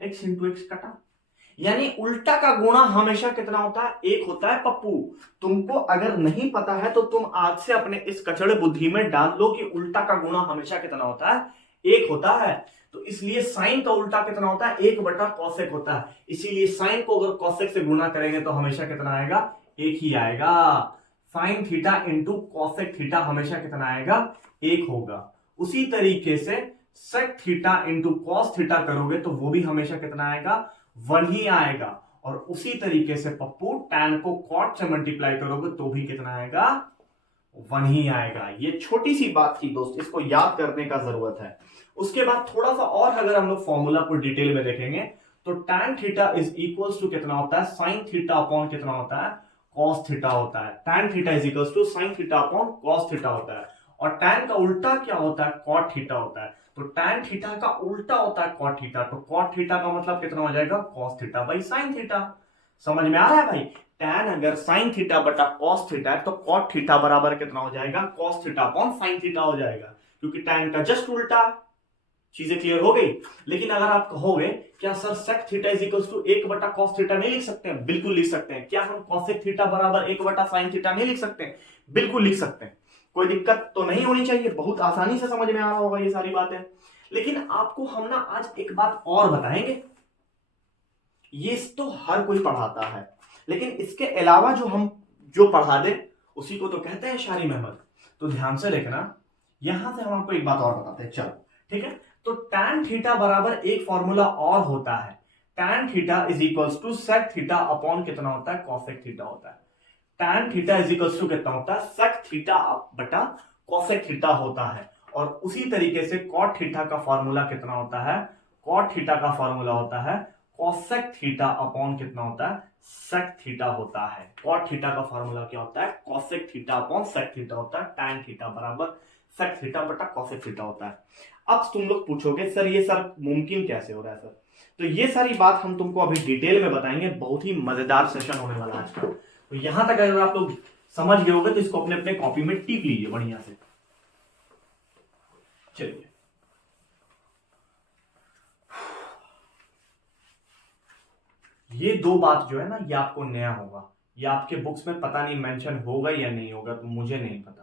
x इंटू एक्स कटा, यानी उल्टा का गुणा हमेशा कितना होता है, 1 होता है। पप्पू, तुमको अगर नहीं पता है तो तुम आज से अपने इस कचड़े बुद्धि में डाल लो कि उल्टा का गुणा हमेशा कितना होता है, 1 होता है। तो इसलिए साइन का उल्टा कितना होता है, 1/कॉसेक होता है। इसीलिए साइन को अगर कॉसेक से गुणा करेंगे तो हमेशा कितना आएगा, 1 ही आएगा। Sine theta into cosec theta हमेशा कितना आएगा, 1 होगा। उसी तरीके से sec theta into cos theta करोगे तो वो भी हमेशा कितना आएगा, 1 ही आएगा। और उसी तरीके से पप्पू tan को cot से मल्टीप्लाई करोगे तो भी कितना आएगा, 1 ही आएगा। ये छोटी सी बात थी दोस्त, इसको याद करने का जरूरत है। उसके बाद थोड़ा सा और अगर हम लोग फॉर्मूला को डिटेल में देखेंगे तो tan theta is equals to कितना होता है, sin थीटा अपॉन कितना होता है, cos थीटा होता है। tan theta is equals to sin theta upon cos theta होता है। और tan का उल्टा क्या होता है, cot थीटा होता है। तो tan थीटा का उल्टा होता है cot थीटा, तो cot थीटा का मतलब कितना हो जाएगा, cos theta by sin theta. समझ में आ रहा है भाई, tan अगर sin थीटा बटा cos थीटा है तो cot थीटा बराबर कितना हो जाएगा, cos theta upon sin theta हो जाएगा, क्योंकि tan का जस्ट उल्टा। चीजें क्लियर हो गई। लेकिन अगर आप कहोगे क्या sir sec theta is equals to 1/cos theta नहीं लिख सकते हैं, बिल्कुल लिख सकते हैं। क्या हम cosec थीटा बराबर 1/sin थीटा नहीं लिख सकते हैं, बिल्कुल लिख सकते हैं। कोई दिक्कत तो नहीं होनी चाहिए, बहुत आसानी से समझ में आ रहा होगा ये सारी बातें। लेकिन आपको हम ना आज एक बात और बताएंगे, ये तो हर कोई पढ़ाता है, लेकिन इसके अलावा जो पढ़ा दे उसी को तो कहते हैं शारी महमद। तो ध्यान से देखना, यहां से हम आपको एक बात और बताते हैं, चलो ठीक है। तो tan थीटा बराबर एक फॉर्मूला और होता है, tan theta is equals to sec theta upon कितना होता है, कॉसेक थीटा होता है। tan theta is equals to कितना होता है, सेक थीटा बटा कॉसेक थीटा होता है। और उसी तरीके से cot थीटा का फॉर्मूला कितना होता है, cot थीटा का फॉर्मूला होता है कॉसेक थीटा अपॉन कितना होता है, सेक थीटा होता है। cot थीटा का फॉर्मूला क्या होता है, cosec theta upon sec theta होता है। tan थीटा बराबर सेक थीटा बटा कॉसेक थीटा होता है। अब तुम लोग पूछोगे सर ये सर मुमकिन कैसे हो रहा है सर, तो ये सारी बात हम तुमको अभी डिटेल में बताएंगे, बहुत ही मजेदार सेशन होने वाला आज का। तो यहां तक अगर आप लोग समझ गए होंगे तो इसको अपने अपने कॉपी में टिक लीजिए बढ़िया से। चलिए, ये 2 बात जो है ना ये आपको नया होगा, ये आपके बुक्स में पता नहीं मेंशन होगा या नहीं होगा, तो मुझे नहीं पता।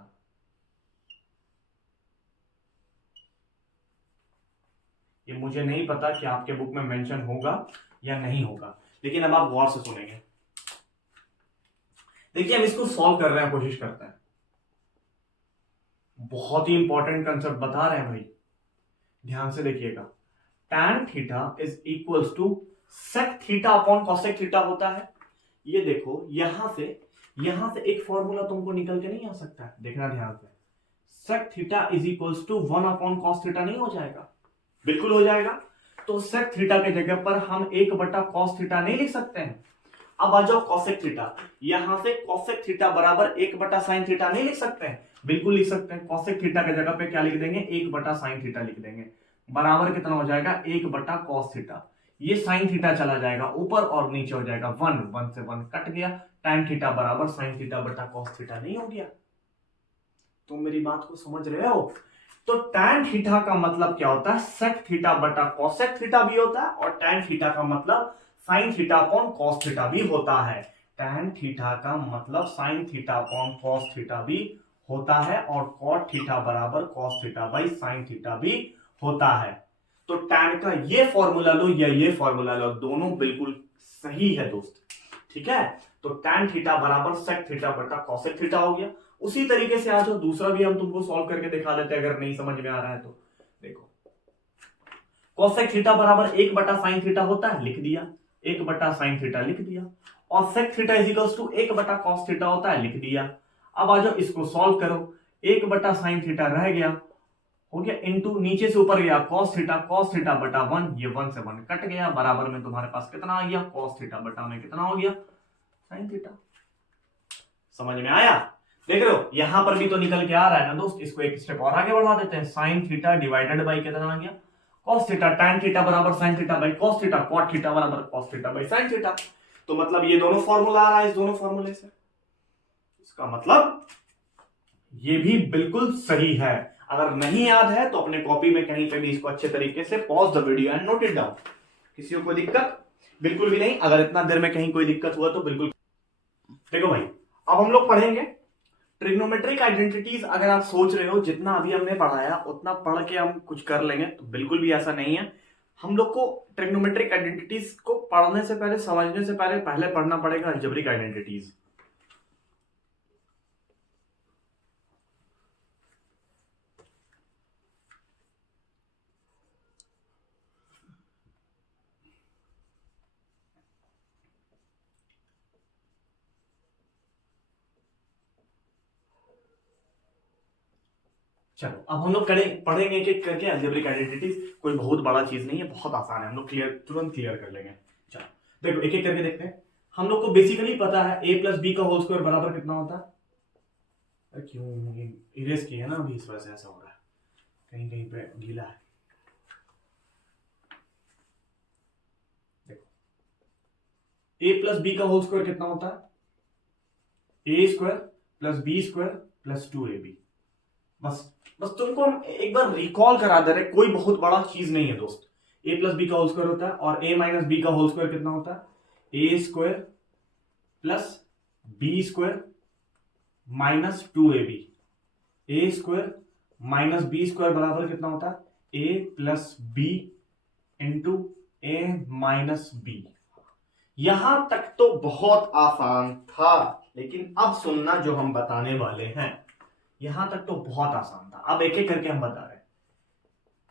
ये मुझे नहीं पता कि आपके बुक में मेंशन होगा या नहीं होगा, लेकिन अब आप गौर से सुनेंगे। देखिए, हम इसको सॉल्व कर रहे हैं, कोशिश करते हैं। बहुत ही इंपॉर्टेंट कंसेप्ट बता रहे हैं भाई, ध्यान से देखिएगा। tan theta is equals to sec theta upon cosec theta होता है। ये देखो, यहां से एक फॉर्मूला तुमको निकल के नहीं आ सकता है, देखना ध्यान से। Sec theta is equals to 1 upon cos theta नहीं हो जाएगा, बिल्कुल हो जाएगा। तो सेक थीटा के जगह पर हम 1/cos थीटा नहीं लिख सकते हैं। अब आ जाओ कॉसेक थीटा, यहां से कॉसेक थीटा बराबर 1/sin थीटा नहीं लिख सकते हैं, बिल्कुल लिख सकते हैं। कॉसेक थीटा के जगह पे क्या लिख देंगे, 1/sin थीटा लिख देंगे, बराबर कितना हो जाएगा, 1/cos थीटा। ये sin थीटा चला जाएगा ऊपर और नीचे हो जाएगा 1 से 1 कट गया। tan थीटा बराबर sin थीटा बटा cos थीटा नहीं हो गया। तुम मेरी बात को समझ रहे हो? तो tan थीटा का मतलब क्या होता है, sec थीटा बटा cosec थीटा भी होता है, और tan थीटा का मतलब sin theta upon cos theta भी होता है। tan थीटा का मतलब sin theta upon cos theta भी होता है और कॉट थीटा बराबर cos theta by sine theta भी होता है। तो टैन का ये फॉर्मूला लो या ये फॉर्मूला लो, दोनों बिल्कुल सही है दोस्त, ठीक है। तो टैन थीटा बराबर सेक थीटा बटा कॉसेक थीटा हो गया। उसी तरीके से आज दूसरा भी हम तुमको सॉल्व करके दिखा देते हैं अगर नहीं समझ में आ रहा है तो। देखो कॉसेक थीटा बराबर 1 बटा साइन थीटा होता है, लिख दिया, 1 बटा साइन थीटा लिख दिया। और sec theta is equals to 1 बटा कॉस थीटा होता है, लिख दिया। अब आ जाओ इसको सॉल्व करो, 1 बटा साइन थीटा रह गया, हो गया, इनटू नीचे से ऊपर गया कॉस थीटा बटा 1, ये 1 से 1 कट गया, बराबर में तुम्हारे पास कितना आ गया, कॉस थीटा बटा में कितना हो गया, साइन थीटा। समझ में आया? देख रहे हो यहां पर भी तो निकल के आ रहा है ना दोस्त। इसको एक स्टेप और आगे बढ़ा देते हैं, साइन थीटा डिवाइडेड बाई कितना आ गया, कॉस थीटा। टैन थीटा बराबर sine theta by cos theta, cot theta बराबर cos theta by sine theta. तो मतलब ये दोनों फॉर्मूला आ रहा है इस दोनों फॉर्मूले से, इसका मतलब ये भी बिल्कुल सही है। अगर नहीं याद है तो अपने कॉपी में कहीं पे भी इसको अच्छे तरीके से pause the video and note it down. किसी को कोई दिक्कत बिल्कुल भी नहीं, अगर इतना देर में कहीं कोई दिक्कत हुआ तो बिल्कुल। देखो भाई अब हम लोग पढ़ेंगे ट्रिग्नोमेट्रिक आइडेंटिटीज। अगर आप सोच रहे हो जितना अभी हमने पढ़ाया उतना पढ़ के हम कुछ कर लेंगे, तो बिल्कुल भी ऐसा नहीं है। हम लोग को ट्रिग्नोमेट्रिक आइडेंटिटीज को पढ़ने से पहले, समझने से पहले पढ़ना पड़ेगा अलजेब्रिक आइडेंटिटीज। चलो अब हम लोग पढ़ेंगे एक करके अलजेब्रिक आइडेंटिटीज। कोई बहुत बड़ा चीज नहीं है, बहुत आसान है, हम लोग तुरंत क्लियर कर लेंगे। चलो देखो एक एक करके देखते हैं। हम लोग को बेसिकली पता है a प्लस बी का होल स्क्वायर बराबर कितना होता है। क्यों इरेज किया है ना अभी, इस वजह से ऐसा हो रहा है, कहीं कहीं पे गीला है। देखो a प्लस बी का होल स्क्वायर कितना होता है, a square plus b square plus 2ab। बस तुमको हम एक बार रिकॉल करा दे रहे, कोई बहुत बड़ा चीज नहीं है दोस्त। a प्लस बी का होल स्क्वायर होता है और a माइनस बी का होल स्क्वायर कितना होता है, a square plus b square minus 2ab। a square minus b square बराबर कितना होता है, a plus b into a minus b. यहां तक तो बहुत आसान था, लेकिन अब सुनना जो हम बताने वाले हैं। यहां तक तो बहुत आसान था, अब एक एक करके हम बता रहे हैं।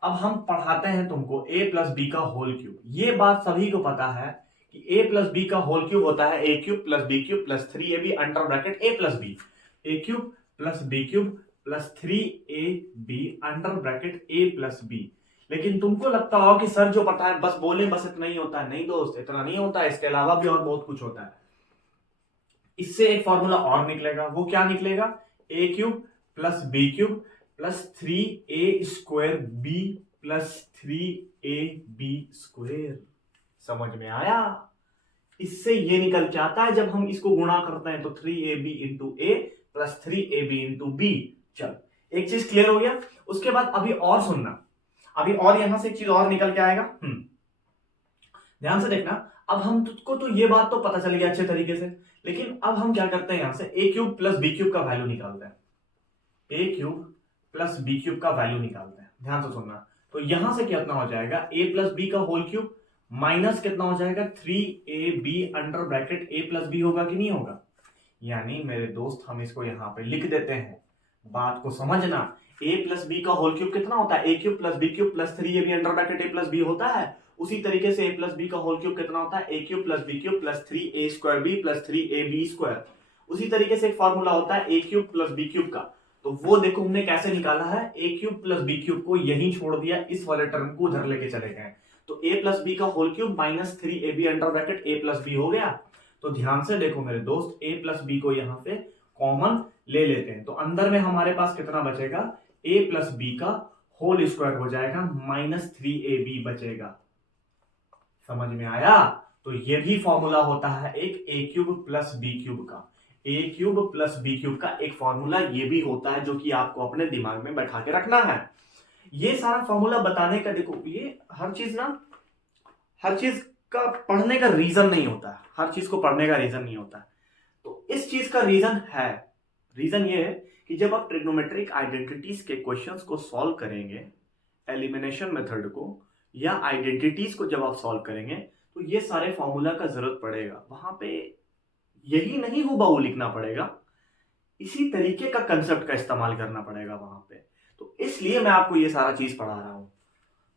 अब हम पढ़ाते हैं तुमको a प्लस बी का होल क्यूब। ये बात सभी को पता है कि a प्लस बी का होल क्यूब होता है a cube plus b cube plus 3ab under bracket a plus b, a cube plus b cube plus 3ab under bracket a plus b. लेकिन तुमको लगता हो कि सर जो पता है बस बोले बस इतना ही होता है। नहीं दोस्त, इतना नहीं होता है, इसके अलावा भी और बहुत कुछ होता है। इससे एक फॉर्मूला और निकलेगा, वो क्या निकलेगा, a cube plus b cube plus 3a square b plus 3ab square. समझ में आया? इससे ये निकल के आता है, जब हम इसको गुणा करते हैं तो 3ab इंटू ए प्लस 3ab इंटू बी। चल एक चीज क्लियर हो गया। उसके बाद अभी और सुनना, अभी और यहां से एक चीज और निकल के आएगा, ध्यान से देखना। अब हम तुझको तो ये बात तो पता चल गया अच्छे तरीके से, लेकिन अब हम क्या करते हैं, यहां से a cube plus b cube का वैल्यू निकालते हैं, a cube plus b cube का वैल्यू निकालते हैं। ध्यान से सुनना, तो यहां से कितना हो जाएगा, a प्लस बी का होल क्यूब माइनस कितना हो जाएगा, 3ab under bracket a plus b होगा कि नहीं होगा। यानी मेरे दोस्त हम इसको यहां पे लिख देते हैं, बात को समझना। a प्लस बी का होल क्यूब कितना होता है, a cube plus b cube plus 3ab under bracket a plus b होता है। उसी तरीके से a प्लस बी का होल क्यूब कितना होता है, a cube plus b cube plus 3a square b plus 3ab square. उसी तरीके से एक फॉर्मूला होता है a cube plus b cube का, तो वो देखो हमने कैसे निकाला है, a cube plus b cube को यहीं छोड़ दिया, इस वाले टर्म को उधर लेके चले गए, तो a प्लस बी का whole cube minus 3ab under bracket a plus b हो गया। तो ध्यान से देखो मेरे दोस्त, a प्लस बी को यहां पे कॉमन ले लेते हैं, तो अंदर में हमारे पास कितना बचेगा, a प्लस बी का होल स्क्वायर हो जाएगा माइनस 3ab बचेगा। समझ में आया? तो ये भी फॉर्मूला होता है एक a cube plus b cube का, a cube plus b cube का एक फॉर्मूला ये भी होता है, जो कि आपको अपने दिमाग में बैठा के रखना है। ये सारा फॉर्मूला बताने का, देखो ये हर चीज का पढ़ने का रीजन नहीं होता है, हर चीज को पढ़ने का रीजन नहीं होता है। तो इस चीज का रीजन ये है कि जब आप ट्रिग्नोमेट्रिक आइडेंटिटीज के क्वेश्चंस को सॉल्व करेंगे, एलिमिनेशन मेथड को या आइडेंटिटीज को जब आप सॉल्व करेंगे, तो ये सारे फॉर्मूला का जरूरत पड़ेगा। वहां पे यही नहीं हुबहू लिखना पड़ेगा, इसी तरीके का कंसेप्ट का इस्तेमाल करना पड़ेगा वहां पे। तो इसलिए मैं आपको ये सारा चीज पढ़ा रहा हूं।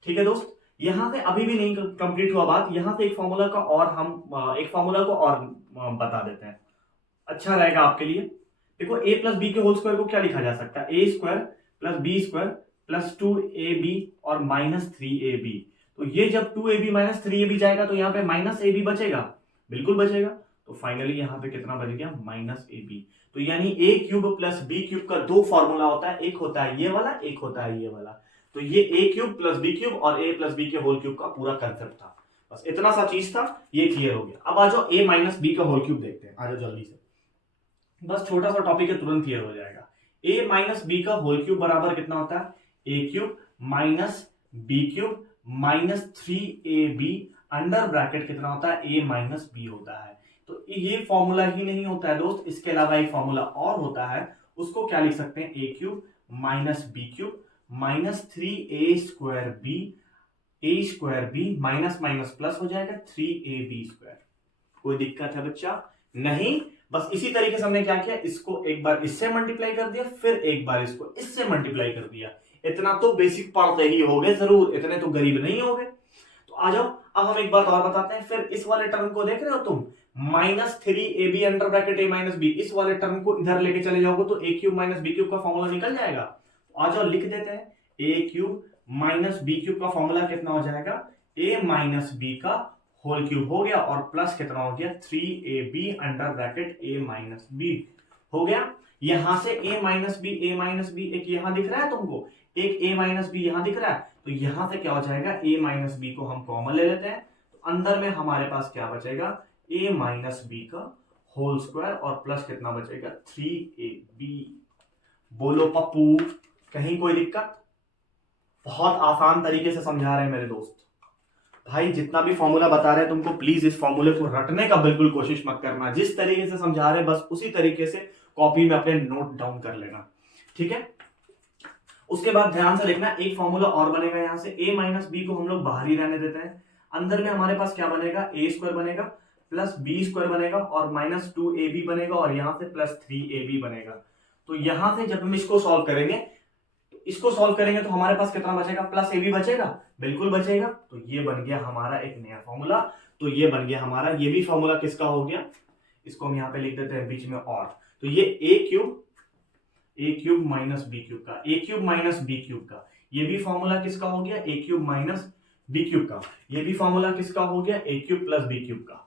ठीक है दोस्त, यहां पे अभी भी नहीं कंप्लीट हुआ बात। यहां पे एक फॉर्मूला का और हम एक फॉर्मूला को और बता देते हैं, अच्छा रहेगा आपके लिए। देखो a प्लस बी के होल स्क्वायर को क्या लिखा जा सकता है, a square plus b square plus 2ab और माइनस 3ab। तो ये जब 2ab माइनस 3ab जाएगा तो यहाँ पे माइनस ab बचेगा, बिल्कुल बचेगा। तो फाइनली यहाँ पे कितना बच गया, माइनस ab। तो यानी a cube plus b cube का दो फॉर्मूला होता है, एक होता है ये वाला, एक होता है ये वाला। तो ये a cube plus b cube और a प्लस बी के होल क्यूब का पूरा कंसेप्ट था। बस इतना सा चीज था, ये क्लियर हो गया। अब आ जाओ a माइनस बी का होल क्यूब देखते हैं, आ जाओ जल्दी से। बस छोटा सा टॉपिक है, तुरंत क्लियर हो जाएगा। a माइनस बी का होल क्यूब बराबर कितना होता है, a cube minus b cube minus 3ab under bracket कितना होता है, a माइनस बी होता है। तो ये फॉर्मूला ही नहीं होता है दोस्त, इसके अलावा एक फॉर्मूला और होता है, उसको क्या लिख सकते हैं, a cube minus b cube minus 3a square b, a square b minus minus plus हो जाएगा 3ab स्क्वायर। कोई दिक्कत है बच्चा? नहीं। बस इसी तरीके से हमने क्या किया, इसको एक बार इससे मल्टीप्लाई कर दिया, फिर एक बार इसको इससे मल्टीप्लाई कर दिया। इतना तो बेसिक पढ़ते ही होगे जरूर, इतने तो गरीब नहीं होगे। तो आ जाओ, अब हम एक बात और बताते हैं। फिर इस वाले टर्म को देख रहे हो तुम, minus 3ab under bracket a minus b, इस वाले टर्म को इधर लेके चले जाओगे तो a cube minus b cube का फॉर्मूला निकल जाएगा। तो आ जाओ लिख देते हैं, a cube minus b cube का फॉर्मूला कितना हो जाएगा, a माइनस बी का होल क्यूब हो गया और प्लस कितना हो गया, 3ab under bracket a minus b हो गया। यहां से a माइनस बी एक यहां दिख रहा है तुमको, एक a माइनस बी यहां दिख रहा है। तो यहां से क्या हो जाएगा, a माइनस बी को हम कॉमन ले लेते हैं, तो अंदर में हमारे पास क्या बचेगा, a माइनस बी का होल स्क्वायर और प्लस कितना बचेगा, 3ab। बोलो पप्पू, कहीं कोई दिक्कत? बहुत आसान तरीके से समझा रहे हैं मेरे दोस्त। भाई जितना भी फॉर्मूला बता रहे हैं तुमको, प्लीज इस फॉर्मूले को रटने का बिल्कुल कोशिश मत करना। जिस तरीके से समझा रहे हैं बस उसी तरीके से कॉपी में अपने नोट डाउन कर लेना, ठीक है। उसके बाद ध्यान से देखना, एक फॉर्मूला और बनेगा यहां से, a माइनस बी को हम लोग बाहर ही रहने देते हैं। अंदर में हमारे पास क्या बनेगा, a स्क्वायर बनेगा प्लस बी स्क्वायर बनेगा और माइनस 2ab बनेगा और यहां से प्लस 3ab बनेगा। तो यहां से जब हम इसको सॉल्व करेंगे, तो हमारे पास कितना बचेगा, प्लस ab बचेगा, बिल्कुल बचेगा। तो ये बन गया हमारा एक नया फॉर्मूला। तो ये बन गया हमारा, ये भी फॉर्मूला किसका हो गया, इसको हम यहाँ पे लिख देते हैं बीच में और। तो ये a cube minus b cube का, a cube minus b cube का, ये भी फॉर्मूला किसका हो गया, a cube minus b cube का। ये भी फॉर्मूला किसका हो गया, a cube plus b cube का।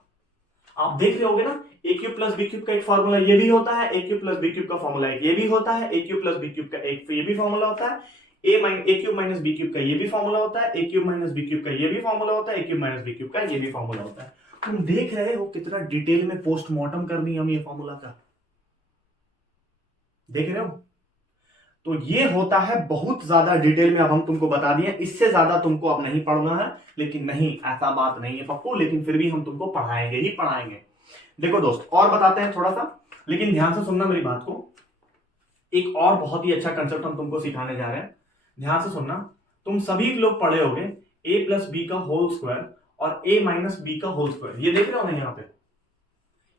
आप देख रहे होगे ना, a cube plus b cube का एक फॉर्मूला ये भी होता है, a cube plus b cube का फॉर्मूला ये भी होता है, a cube plus b cube का एक ये भी फॉर्मूला होता है, a cube minus b cube का ये भी फॉर्मूला होता है, a cube minus b cube का ये भी फॉर्मूला होता है, a cube minus b cube का ये भी फॉर्मूला होता है। तुम देख रहे हो कितना डिटेल में पोस्टमार्टम करनी हम ये फॉर्मूला का, देख रहे हो। तो ये होता है बहुत ज्यादा डिटेल में, अब हम तुमको बता दिए, इससे ज्यादा तुमको अब नहीं पढ़ना है। लेकिन नहीं, ऐसा बात नहीं है पप्पू, लेकिन फिर भी हम तुमको पढ़ाएंगे ही पढ़ाएंगे। देखो दोस्त, और बताते हैं थोड़ा सा, लेकिन ध्यान से सुनना मेरी बात को। एक और बहुत ही अच्छा कंसेप्ट हम तुमको सिखाने जा रहे हैं, ध्यान से सुनना। तुम सभी लोग पढ़े होगे a प्लस बी का होल स्क्वायर और a माइनस बी का होल स्क्वायर, ये देख रहे हो ना यहाँ पे,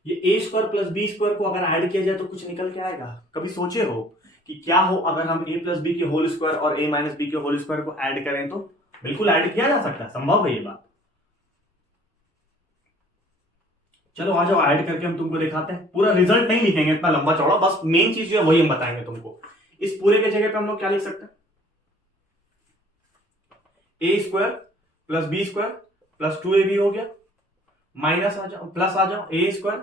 ये a square plus b square को अगर ऐड किया जाए तो कुछ निकल के आएगा। कभी सोचे हो कि क्या हो अगर हम a प्लस बी के होल स्क्वायर और a माइनस बी के होल स्क्वायर को ऐड करें? तो बिल्कुल ऐड किया जा सकता है, संभव है ये बात। चलो आ जाओ, ऐड करके हम तुमको दिखाते हैं। पूरा रिजल्ट नहीं लिखेंगे इतना लंबा चौड़ा, बस मेन चीज जो है वही हम बताएंगे तुमको। इस पूरे के जगह पे हम लोग क्या लिख सकते हैं, a square plus b square plus 2ab हो गया, माइनस आ जाओ, प्लस आ जाओ, a square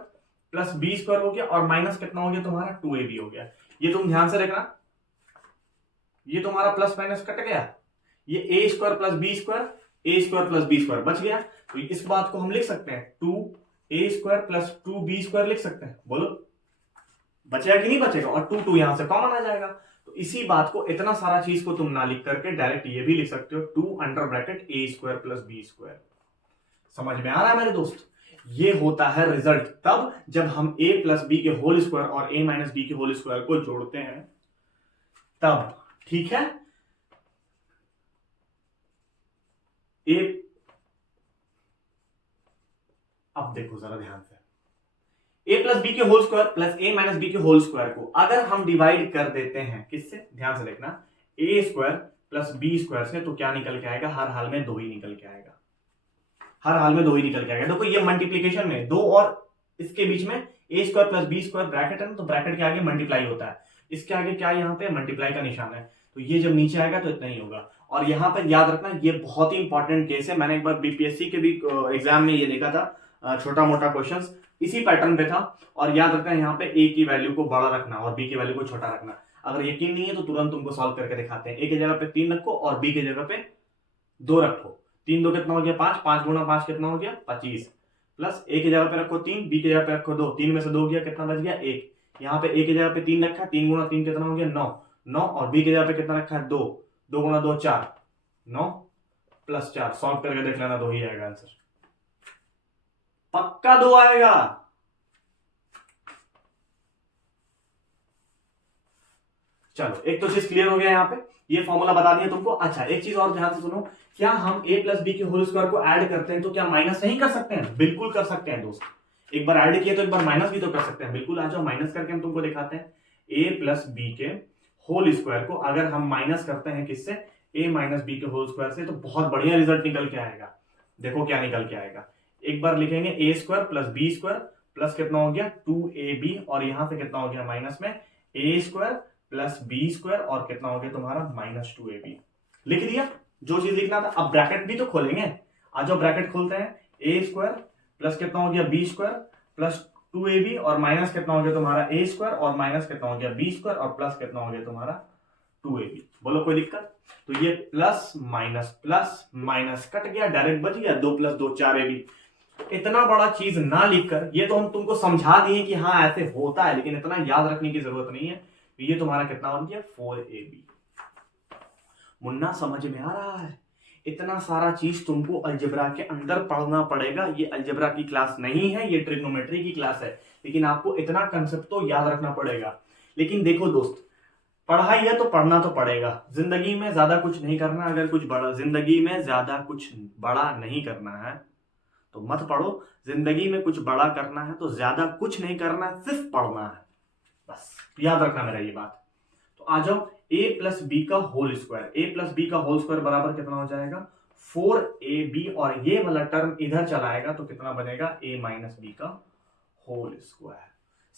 plus b square हो गया और माइनस कितना हो गया तुम्हारा, 2ab हो गया। ये तुम ध्यान से रखना, ये तुम्हारा प्लस माइनस कट गया, ये a square plus b square, a square plus b square बच गया। तो इस बात को हम लिख सकते हैं 2a square plus 2b square लिख सकते हैं। बोलो बचेगा कि नहीं बचेगा, और 2 यहां से कॉमन आ जाएगा। तो इसी बात को, इतना सारा चीज को तुम ना लिख करके डायरेक्ट ये भी लिख सकते हो, 2 under bracket a square plus b square. समझ में आ रहा है मेरे दोस्त? ये होता है रिजल्ट तब जब हम a प्लस बी के होल स्क्वायर और a माइनस बी के होल स्क्वायर को जोड़ते हैं, तब, ठीक है। ए, अब देखो जरा ध्यान से, ए प्लस बी के होल स्क्वायर प्लस ए माइनस बी के होल स्क्वायर को अगर हम डिवाइड कर देते हैं किससे, ध्यान से देखना, ए स्क्वायर प्लस बी स्क्वायर से, तो क्या निकल के आएगा, हर हाल में 2 ही निकल के आएगा, हर हाल में 2 ही निकल के आएगा। देखो ये मल्टीप्लीकेशन में 2 और इसके बीच में a square plus b square bracket है ना, तो ब्रैकेट के आगे मल्टीप्लाई होता है, इसके आगे क्या यहाँ पे मल्टीप्लाई का निशान है, तो ये जब नीचे आएगा तो इतना ही होगा। और यहाँ पर याद रखना ये बहुत ही इंपॉर्टेंट केस है, मैंने एक बार बीपीएससी के भी एग्जाम में ये देखा था, छोटा मोटा क्वेश्चन इसी पैटर्न पे था। और याद रखना यहाँ पे ए की वैल्यू को बड़ा रखना और बी की वैल्यू को छोटा रखना। अगर यकीन नहीं है तो तुरंत तुमको सॉल्व करके दिखाते हैं। ए की जगह पे 3 रखो और बी की जगह पे 2 रखो। 3 2 कितना हो गया 5, 5 गुणा 5 कितना हो गया 25, प्लस ए की जगह पे रखो 3, बी की जगह पे रखो 2, 3 में से 2 गया कितना बच गया 1। यहाँ पे ए की जगह पे 3 रखा है, 3 गुणा 3 कितना हो गया 9, 9 और बी की जगह पे कितना रखा है 2, 2 गुणा 2 4, 9 प्लस 4, सॉल्व करके देख लेना 2 ही आएगा आंसर, पक्का 2 आएगा। चलो एक तो चीज क्लियर हो गया, यहाँ पे ये फॉर्मूला बता दिया तुमको। अच्छा एक चीज और ध्यान से सुनो, क्या हम a प्लस बी के होल स्क्वायर को ऐड करते हैं तो क्या माइनस नहीं कर सकते हैं? बिल्कुल कर सकते हैं दोस्त, एक बार ऐड किया तो एक बार माइनस भी तो कर सकते हैं। बिल्कुल आ जाओ, माइनस करके हम तुमको दिखाते हैं। a प्लस बी के होल स्क्वायर को अगर हम माइनस करते हैं किससे, a माइनस बी के होल स्क्वायर से, तो बहुत बढ़िया रिजल्ट निकल के आएगा। देखो क्या निकल के आएगा, एक बार लिखेंगे a square plus b square plus कितना हो गया 2ab, और यहां से कितना हो गया माइनस में a square plus b square और कितना हो गया तुम्हारा माइनस 2ab। लिख दिया जो चीज लिखना था। अब ब्रैकेट भी तो खोलेंगे, आ जाओ ब्रैकेट खोलते हैं। a स्क्वायर प्लस कितना हो गया बी स्क्वायर प्लस 2ab और माइनस कितना हो गया तुम्हारा a स्क्वायर और माइनस कितना हो गया बी स्क्वायर और प्लस कितना हो गया तुम्हारा 2ab। बोलो कोई दिक्कत? तो ये प्लस माइनस कट गया, डायरेक्ट बच गया 2 + 2 4ab। इतना बड़ा चीज ना लिखकर, ये तो हम तुमको समझा दिए कि हाँ ऐसे होता है, लेकिन इतना याद रखने की जरूरत नहीं है। ये तुम्हारा कितना बन गया 4ab। मुन्ना समझ में आ रहा है? इतना सारा चीज तुमको अलजेब्रा के अंदर पढ़ना पड़ेगा। ये अलजेब्रा की क्लास नहीं है, ये ट्रिग्नोमेट्री की क्लास है, लेकिन आपको इतना कंसेप्ट तो याद रखना पड़ेगा। लेकिन देखो दोस्त, पढ़ाई है तो पढ़ना तो पड़ेगा। जिंदगी में ज्यादा कुछ नहीं करना, अगर कुछ बड़ा जिंदगी में ज्यादा कुछ बड़ा नहीं करना है तो मत पढ़ो। जिंदगी में कुछ बड़ा करना है तो ज्यादा कुछ नहीं करना, सिर्फ पढ़ना है, बस याद रखना मेरा ये बात। तो आ जाओ a प्लस बी का whole square, a plus b का होल स्क्वायर बराबर कितना हो जाएगा 4ab, और ये वाला टर्म इधर चलाएगा तो कितना बनेगा a माइनस बी का होल स्क्वायर।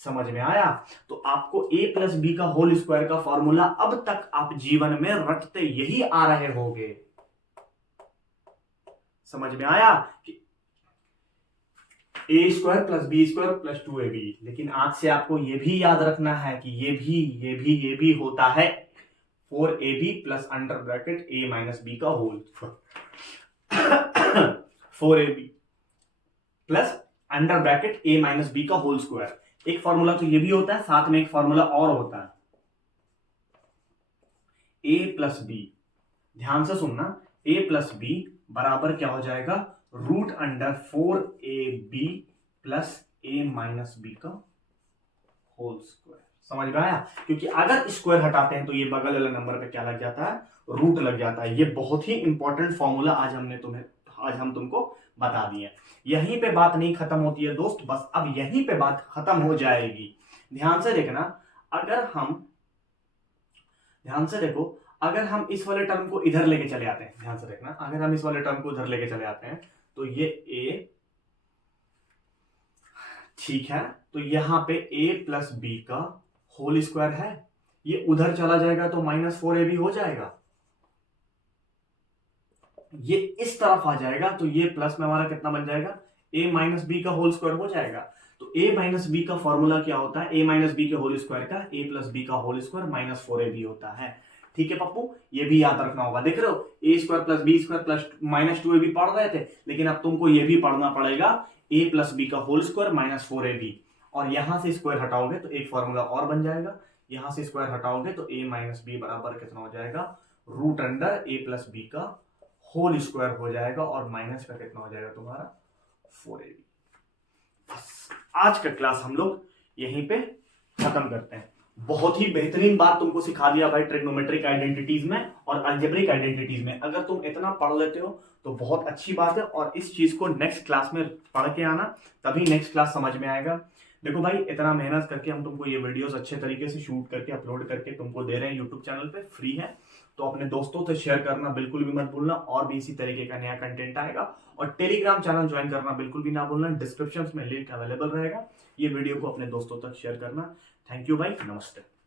समझ में आया? तो आपको a प्लस बी का होल स्क्वायर का फॉर्मूला अब तक आप जीवन में रटते यही आ रहे होंगे। समझ में आया कि a square plus b square plus 2ab, लेकिन आज से आपको ये भी याद रखना है कि ये भी होता है 4ab plus under bracket a minus b का whole 4ab plus under bracket a minus b का होल स्क्वायर। एक फॉर्मूला तो ये भी होता है, साथ में एक फॉर्मूला और होता है a प्लस बी। ध्यान से सुनना, a प्लस बी बराबर क्या हो जाएगा root under 4ab plus a minus b का होल स्क्वायर। समझ में आया? क्योंकि अगर स्क्वायर हटाते हैं तो ये बगल वाले नंबर पे क्या लग जाता है, रूट लग जाता है। ये बहुत ही इंपॉर्टेंट फॉर्मूला आज हम तुमको बता दिए। यहीं पे बात नहीं खत्म होती है दोस्त, बस अब यहीं पे बात खत्म हो जाएगी। ध्यान से देखना, अगर हम इस वाले टर्म को इधर लेके चले आते हैं, ध्यान से देखना, अगर हम इस वाले टर्म को इधर लेके चले आते हैं तो ये a, ठीक है, तो यहां पे a प्लस बी का होल स्क्वायर है, ये उधर चला जाएगा तो माइनस 4ab हो जाएगा। ये इस तरफ आ जाएगा तो ये प्लस में हमारा कितना बन जाएगा a माइनस बी का होल स्क्वायर हो जाएगा। तो a माइनस बी का फॉर्मूला क्या होता है, a माइनस बी के होल स्क्वायर का a प्लस बी का होल स्क्वायर माइनस 4ab होता है। ठीक है पप्पू, ये भी याद रखना होगा। देख रहे हो a square plus b square plus minus 2ab पढ़ रहे थे, लेकिन अब तुमको ये भी पढ़ना पड़ेगा a प्लस बी का होल स्क्वायर माइनस 4ab, और यहां से स्क्वायर हटाओगे तो एक फॉर्मूला और बन जाएगा। यहां से स्क्वायर हटाओगे तो a माइनस बी बराबर कितना हो जाएगा root under a plus b का होल स्क्वायर हो जाएगा, और माइनस का कितना हो जाएगा तुम्हारा 4ab। बस आज का क्लास हम लोग यहीं पे खत्म करते हैं। बहुत ही बेहतरीन बात तुमको सिखा दिया भाई ट्रिग्नोमेट्रिक आइडेंटिटीज में और अलजेब्रिक आइडेंटिटीज में। अगर तुम इतना पढ़ लेते हो तो बहुत अच्छी बात है, और इस चीज को नेक्स्ट क्लास में पढ़ के आना, तभी नेक्स्ट क्लास समझ में आएगा। देखो भाई, इतना मेहनत करके हम तुमको ये वीडियोस अच्छे तरीके से शूट करके अपलोड करके तुमको दे रहे हैं यूट्यूब चैनल पे, फ्री है। तो अपने दोस्तों से शेयर करना बिल्कुल भी मत भूलना, और भी इसी तरीके का नया कंटेंट आएगा। और टेलीग्राम चैनल ज्वाइन करना बिल्कुल भी ना भूलना, डिस्क्रिप्शन में लिंक अवेलेबल रहेगा। ये वीडियो को अपने दोस्तों तक शेयर करना। थैंक यू भाई, नमस्ते।